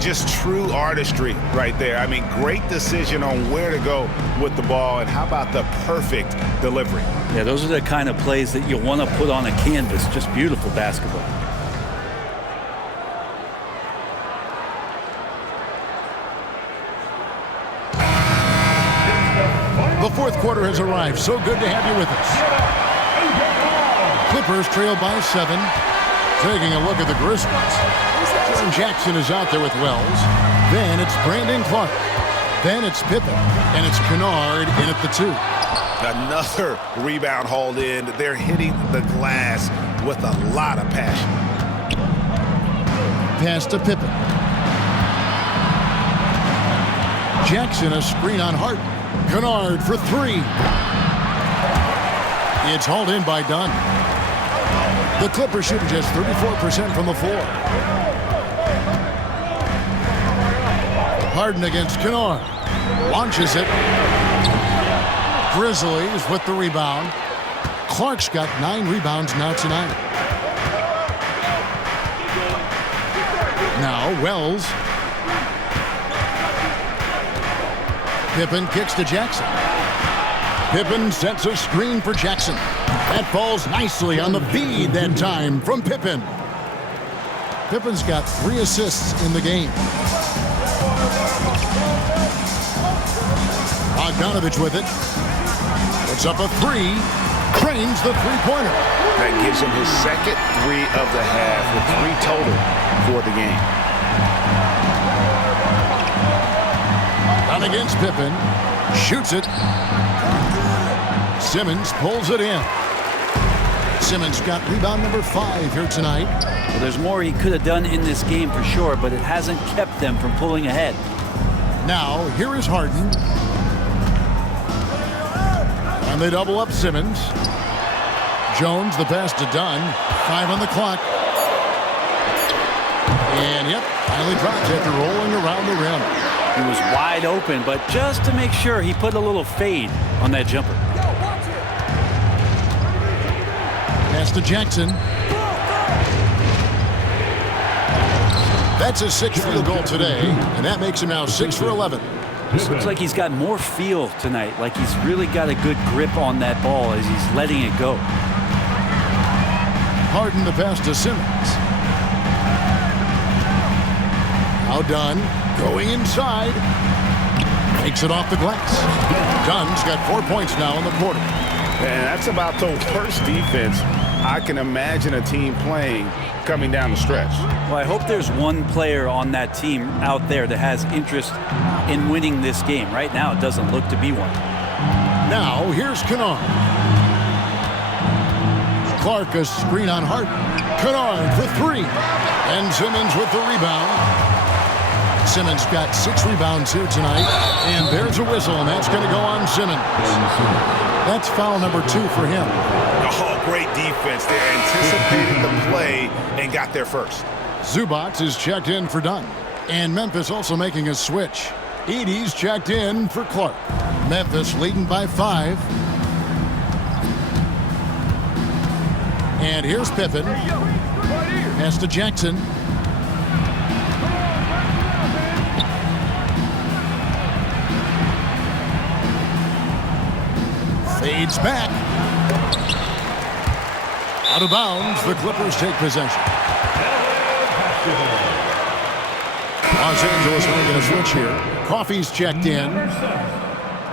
Just true artistry right there. I mean, great decision on where to go with the ball, and how about the perfect delivery? Yeah, those are the kind of plays that you want to put on a canvas. Just beautiful basketball. The fourth quarter has arrived. So good to have you with us. Clippers trail by 7. Taking a look at the Grizzlies. John Jackson is out there with Wells. Then it's Brandon Clark. Then it's Pippen. And it's Kennard in at the 2. Another rebound hauled in. They're hitting the glass with a lot of passion. Pass to Pippen. Jackson a screen on Hart. Kennard for 3. It's hauled in by Dunn. The Clippers shooting just 34% from the floor. Harden against Kennard. Launches it. Grizzlies with the rebound. Clark's got 9 rebounds now tonight. Now Wells. Pippen kicks to Jackson. Pippen sets a screen for Jackson. That falls nicely on the feed that time from Pippen. Pippen's got 3 assists in the game. Bogdanovich with it. Puts up a 3. Cranes the three-pointer. That gives him his second 3 of the half, with 3 total for the game. Down against Pippen. Shoots it. Simmons pulls it in. Simmons got rebound number 5 here tonight. Well, there's more he could have done in this game for sure, but it hasn't kept them from pulling ahead. Now, here is Harden. And they double up Simmons. Jones, the pass to Dunn. 5 on the clock. And, yep, finally drops after rolling around the rim. He was wide open, but just to make sure, he put a little fade on that jumper. Pass to Jackson. That's his 6th field goal today, and that makes him now 6 for 11. This looks like he's got more feel tonight, like he's really got a good grip on that ball as he's letting it go. Harden the pass to Simmons. Now Dunn going inside. Takes it off the glass. Dunn's got 4 points now in the quarter. And that's about the worst defense I can imagine a team playing coming down the stretch. Well, I hope there's one player on that team out there that has interest in winning this game. Right now, it doesn't look to be one. Now, here's Kennard. Clark a screen on Hart. Kennard for 3. And Simmons with the rebound. Simmons got 6 rebounds here tonight. And there's a whistle, and that's going to go on Simmons. That's foul number 2 for him. Oh, great defense. They anticipated the play and got there first. Zubac is checked in for Dunn. And Memphis also making a switch. Edey's checked in for Clark. Memphis leading by 5. And here's Pippen. Pass to Jackson. Fades back. Out of bounds, the Clippers take possession. Los Angeles making a switch here. Coffey's checked in. Number 7,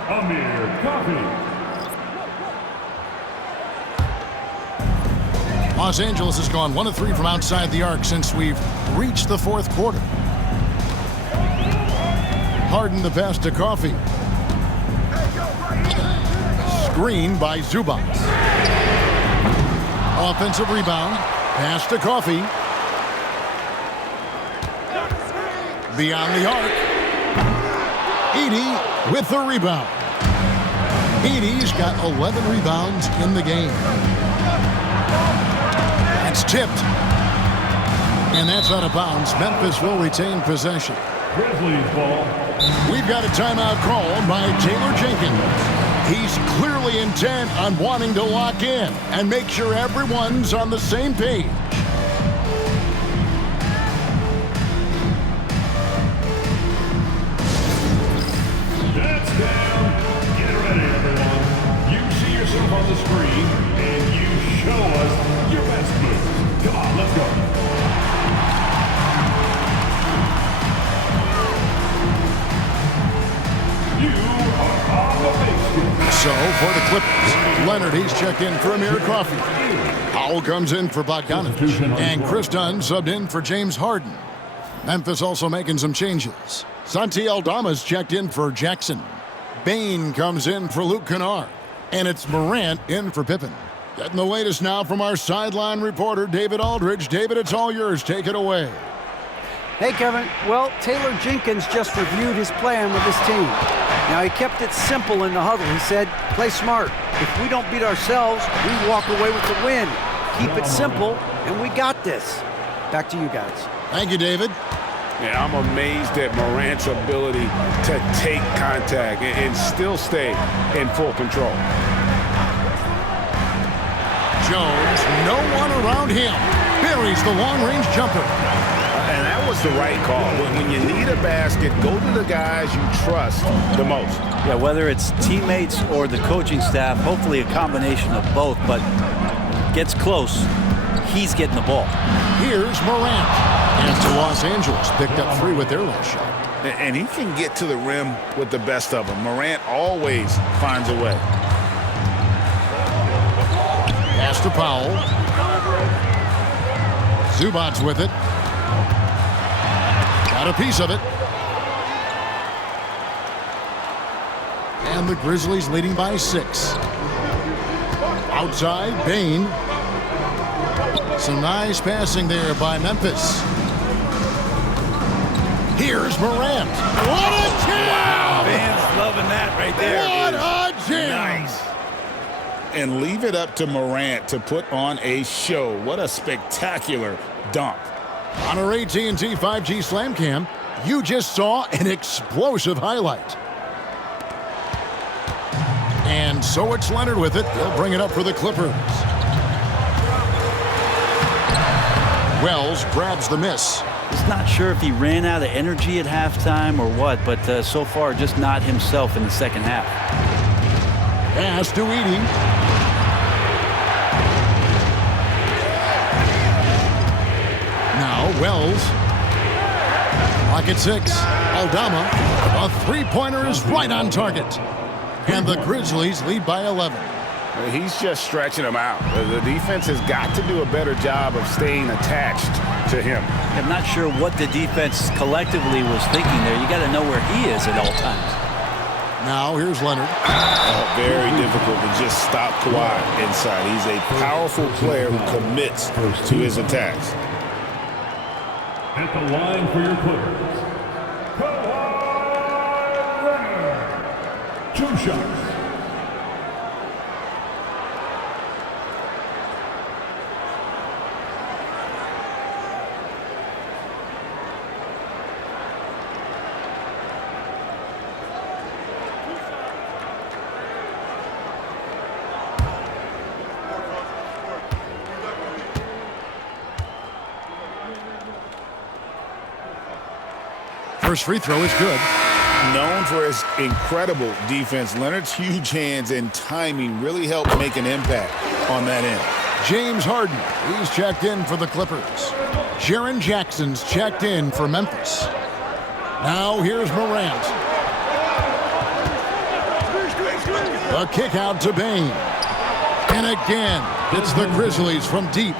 Amir Coffey. Los Angeles has gone 1 of 3 from outside the arc since we've reached the fourth quarter. Harden the pass to Coffey. Screen by Zubac. Offensive rebound. Pass to Coffey. Beyond the arc. Edey with the rebound. Edey's got 11 rebounds in the game. That's tipped. And that's out of bounds. Memphis will retain possession. Grizzlies ball. We've got a timeout called by Taylor Jenkins. He's clearly intent on wanting to lock in and make sure everyone's on the same page. That's down. Get ready, everyone. You see yourself on the screen, and you show us your best moves. Come on, let's go. You are on the base. So for the Clippers, Leonard, he's checked in for Amir Coffey. Powell comes in for Bogdanovich. And Chris Dunn subbed in for James Harden. Memphis also making some changes. Santi Aldama's checked in for Jackson. Bane comes in for Luke Kennard. And it's Morant in for Pippen. Getting the latest now from our sideline reporter, David Aldridge. David, it's all yours. Take it away. Hey, Kevin. Well, Taylor Jenkins just reviewed his plan with his team. Now, he kept it simple in the huddle. He said, play smart. If we don't beat ourselves, we walk away with the win. Keep it simple, and we got this. Back to you guys. Thank you, David. Yeah, I'm amazed at Morant's ability to take contact and still stay in full control. Jones, no one around him. Buries the long-range jumper. And that was the right call. When you need a basket, go to the guys you trust the most. Yeah, whether it's teammates or the coaching staff, hopefully a combination of both, but gets close, he's getting the ball. Here's Morant. And to Los Angeles, picked up 3 with their last shot. And he can get to the rim with the best of them. Morant always finds a way. Pass to Powell. Zubac's with it. Got a piece of it. And the Grizzlies leading by 6. Outside, Bane. Some nice passing there by Memphis. Here's Morant. What a jam! Fans loving that right there. What a jam! Nice. And leave it up to Morant to put on a show. What a spectacular dunk. On our AT&T 5G Slam Cam, you just saw an explosive highlight. And so it's Leonard with it. He'll bring it up for the Clippers. Wells grabs the miss. Just not sure if he ran out of energy at halftime or what, but so far just not himself in the second half. Pass to Edey. Now Wells. Clock at 6. Aldama. A three-pointer is right on target. And the Grizzlies lead by 11. He's just stretching him out. The defense has got to do a better job of staying attached to him. I'm not sure what the defense collectively was thinking there. You got to know where he is at all times. Now here's Leonard. Very difficult to just stop Kawhi inside. He's a powerful player who commits to his attacks. At the line for your Clippers, Kawhi Leonard. 2 shots. First free throw is good. Known for his incredible defense, Leonard's huge hands and timing really helped make an impact on that end. James Harden, he's checked in for the Clippers. Jaren Jackson's checked in for Memphis. Now here's Morant. The kick out to Bain. And again, it's the Grizzlies from deep.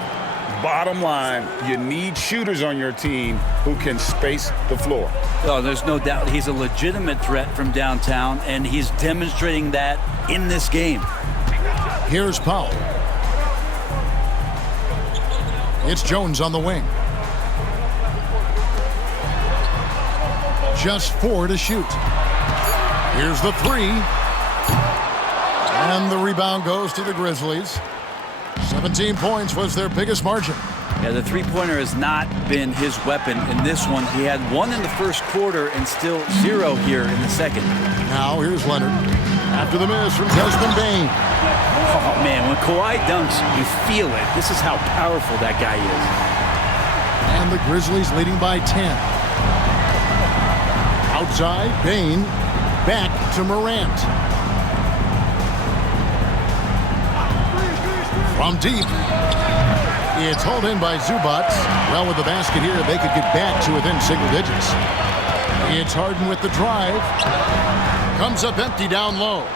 Bottom line, you need shooters on your team who can space the floor. Oh, there's no doubt he's a legitimate threat from downtown, and he's demonstrating that in this game. Here's Powell. It's Jones on the wing. Just 4 to shoot. Here's the 3. And the rebound goes to the Grizzlies. 17 points was their biggest margin. Yeah, the three-pointer has not been his weapon in this one. He had 1 in the first quarter and still 0 here in the second. Now here's Leonard. After the miss from Desmond Bain. Oh, man, when Kawhi dunks, you feel it. This is how powerful that guy is. And the Grizzlies leading by 10. Outside, Bain. Back to Morant. From deep. It's hauled in by Zubac. Well, with the basket here, they could get back to within single digits. It's Harden with the drive. Comes up empty down low.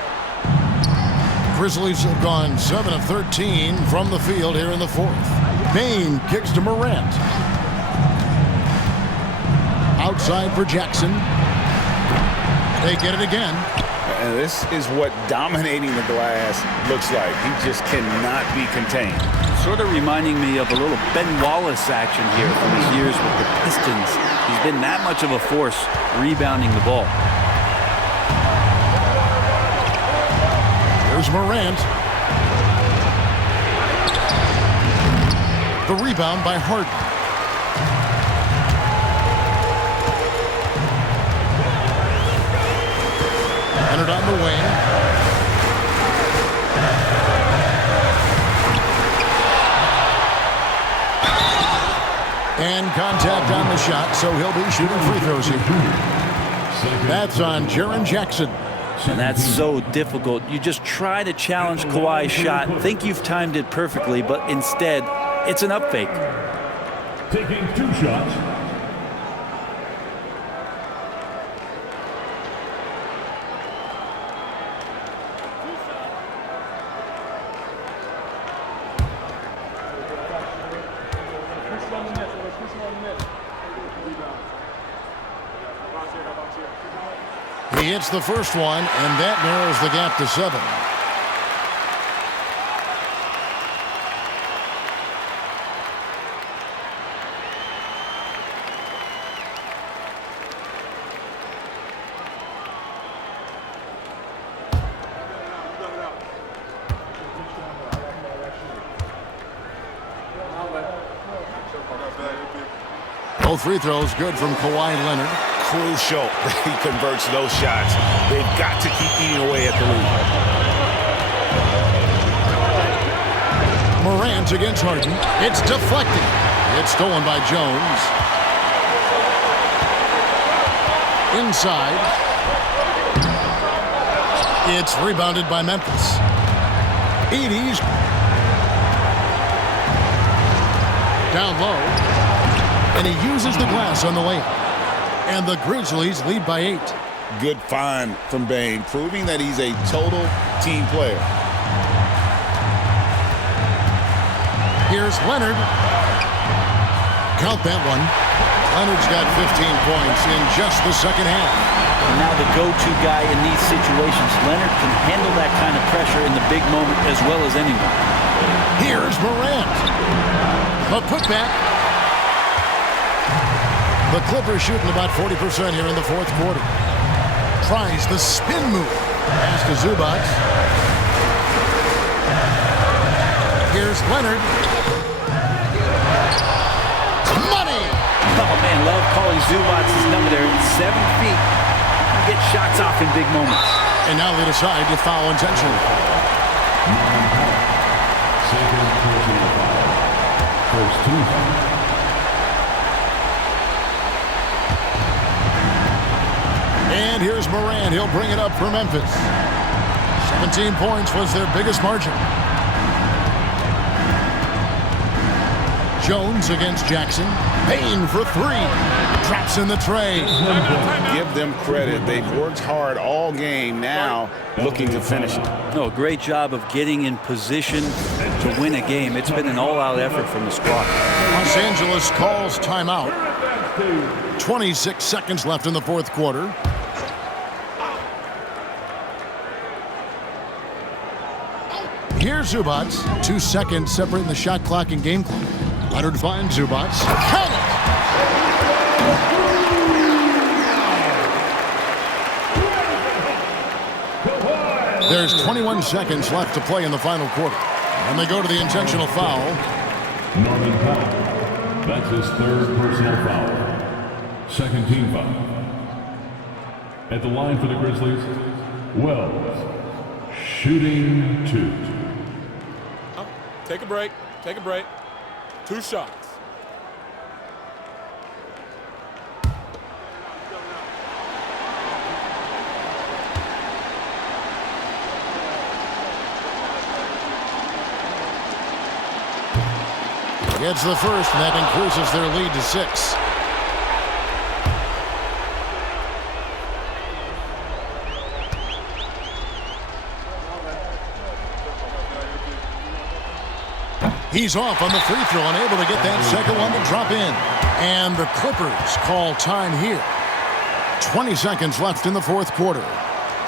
Grizzlies have gone 7 of 13 from the field here in the fourth. Bain kicks to Morant. Outside for Jackson. They get it again. And this is what dominating the glass looks like. He just cannot be contained. Sort of reminding me of a little Ben Wallace action here from his years with the Pistons. He's been that much of a force rebounding the ball. Here's Morant. The rebound by Harden. Leonard on the wing. And contact on the shot, so he'll be shooting free throws here. That's on Jaren Jackson. And that's so difficult. You just try to challenge Kawhi's shot, think you've timed it perfectly, but instead, it's an up fake. Taking 2 shots. He hits the first one, and that narrows the gap to 7. Both free throws good from Kawhi Leonard. Crucial that he converts those shots. They've got to keep eating away at the lead. Morant against Harden. It's deflected. It's stolen by Jones. Inside. It's rebounded by Memphis. Edie's down low. And he uses the glass on the layup. And the Grizzlies lead by 8. Good find from Bain, proving that he's a total team player. Here's Leonard. Count that one. Leonard's got 15 points in just the second half. And now the go-to guy in these situations. Leonard can handle that kind of pressure in the big moment as well as anyone. Here's Morant. A putback. The Clippers shooting about 40% here in the fourth quarter. Tries the spin move. Pass to Zubac. Here's Leonard. Money! Oh, man, love calling Zubac's number there. 7 feet. He gets shots off in big moments. And now they decide to foul intentionally. Second personal foul. First 2. And here's Morant. He'll bring it up for Memphis. 17 points was their biggest margin. Jones against Jackson. Payne for three. Drops in the tray. Give them credit. They've worked hard all game, now looking to finish it. No, great job of getting in position to win a game. It's been an all-out effort from the squad. Los Angeles calls timeout. 26 seconds left in the fourth quarter. Here's Zubac. 2 seconds separating the shot clock and game clock. Leonard finds Zubac. Count it! There's 21 seconds left to play in the final quarter. And they go to the intentional foul. Norman Powell. That's his third personal foul. Second team foul. At the line for the Grizzlies, Wells. Shooting 2. Take a break. Take a break. 2 shots. Gets the first, and that increases their lead to 6. He's off on the free throw, unable to get that second one to drop in. And the Clippers call time here. 20 seconds left in the fourth quarter.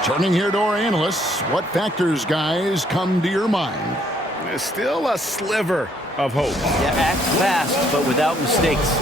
Turning here to our analysts, what factors, guys, come to your mind? There's still a sliver of hope. Yeah, act fast, but without mistakes.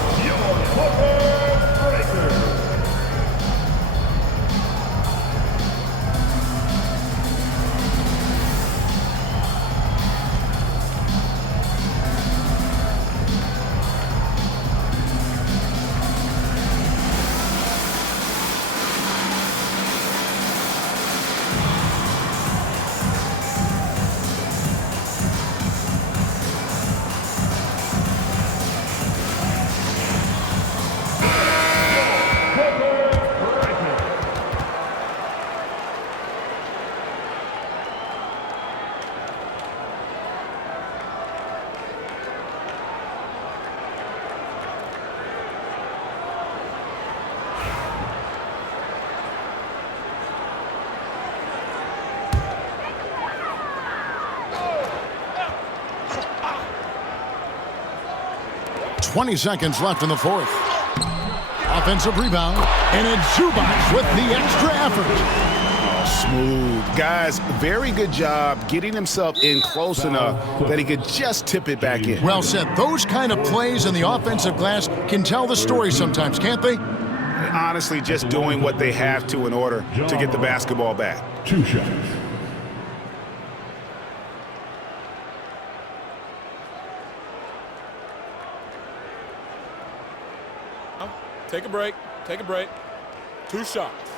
.20 seconds left in the fourth. Offensive rebound, and it's Zubac with the extra effort. Smooth. Guys, very good job getting himself in close enough that he could just tip it back in. Well said. Those kind of plays in the offensive glass can tell the story sometimes, can't they? Honestly, just doing what they have to in order to get the basketball back. 2 shots. Take a break. Take a break. 2 shots.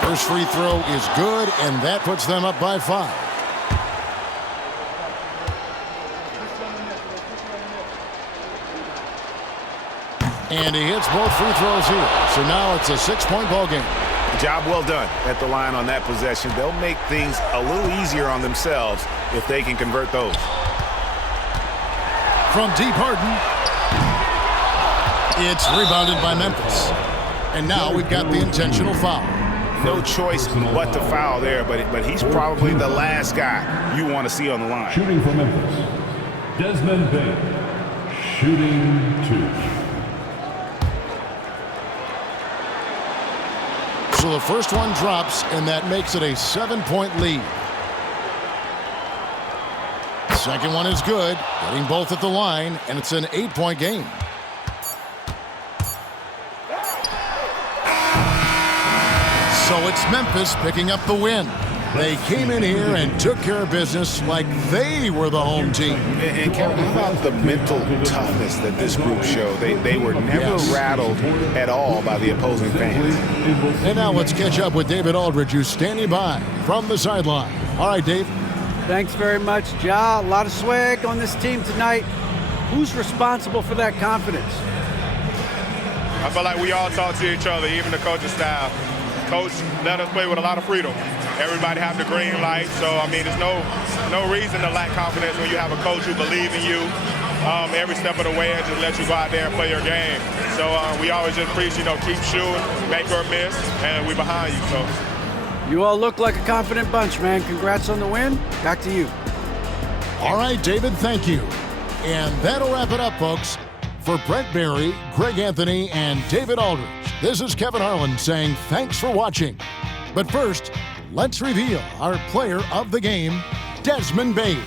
First free throw is good, and that puts them up by 5. And he hits both free throws here. So now it's a 6-point ball game. Job well done at the line on that possession. They'll make things a little easier on themselves if they can convert those. From deep, Harden. It's rebounded by Memphis. And now we've got the intentional foul. No choice but to foul there, but he's probably the last guy you want to see on the line. Shooting for Memphis, Desmond Bain. Shooting 2. So the first one drops, and that makes it a 7-point lead. Second one is good, getting both at the line, and it's an 8-point game. So it's Memphis picking up the win. They came in here and took care of business like they were the home team. And Kevin, how about the mental toughness that this group showed? They were never rattled at all by the opposing fans. And now let's catch up with David Aldridge, who's standing by from the sideline. All right, Dave. Thanks very much, Ja. A lot of swag on this team tonight. Who's responsible for that confidence? I feel like we all talk to each other, even the coaching staff. Coach let us play with a lot of freedom. Everybody have the green light, so I mean, there's no reason to lack confidence when you have a coach who believes in you every step of the way and just let you go out there and play your game. So we always just preach, keep shooting, make or miss, and we behind you, Coach. You all look like a confident bunch, man. Congrats on the win. Back to you. All right, David, thank you. And that'll wrap it up, folks. For Brent Barry, Greg Anthony, and David Aldridge, this is Kevin Harlan saying thanks for watching. But first, let's reveal our player of the game, Desmond Bain.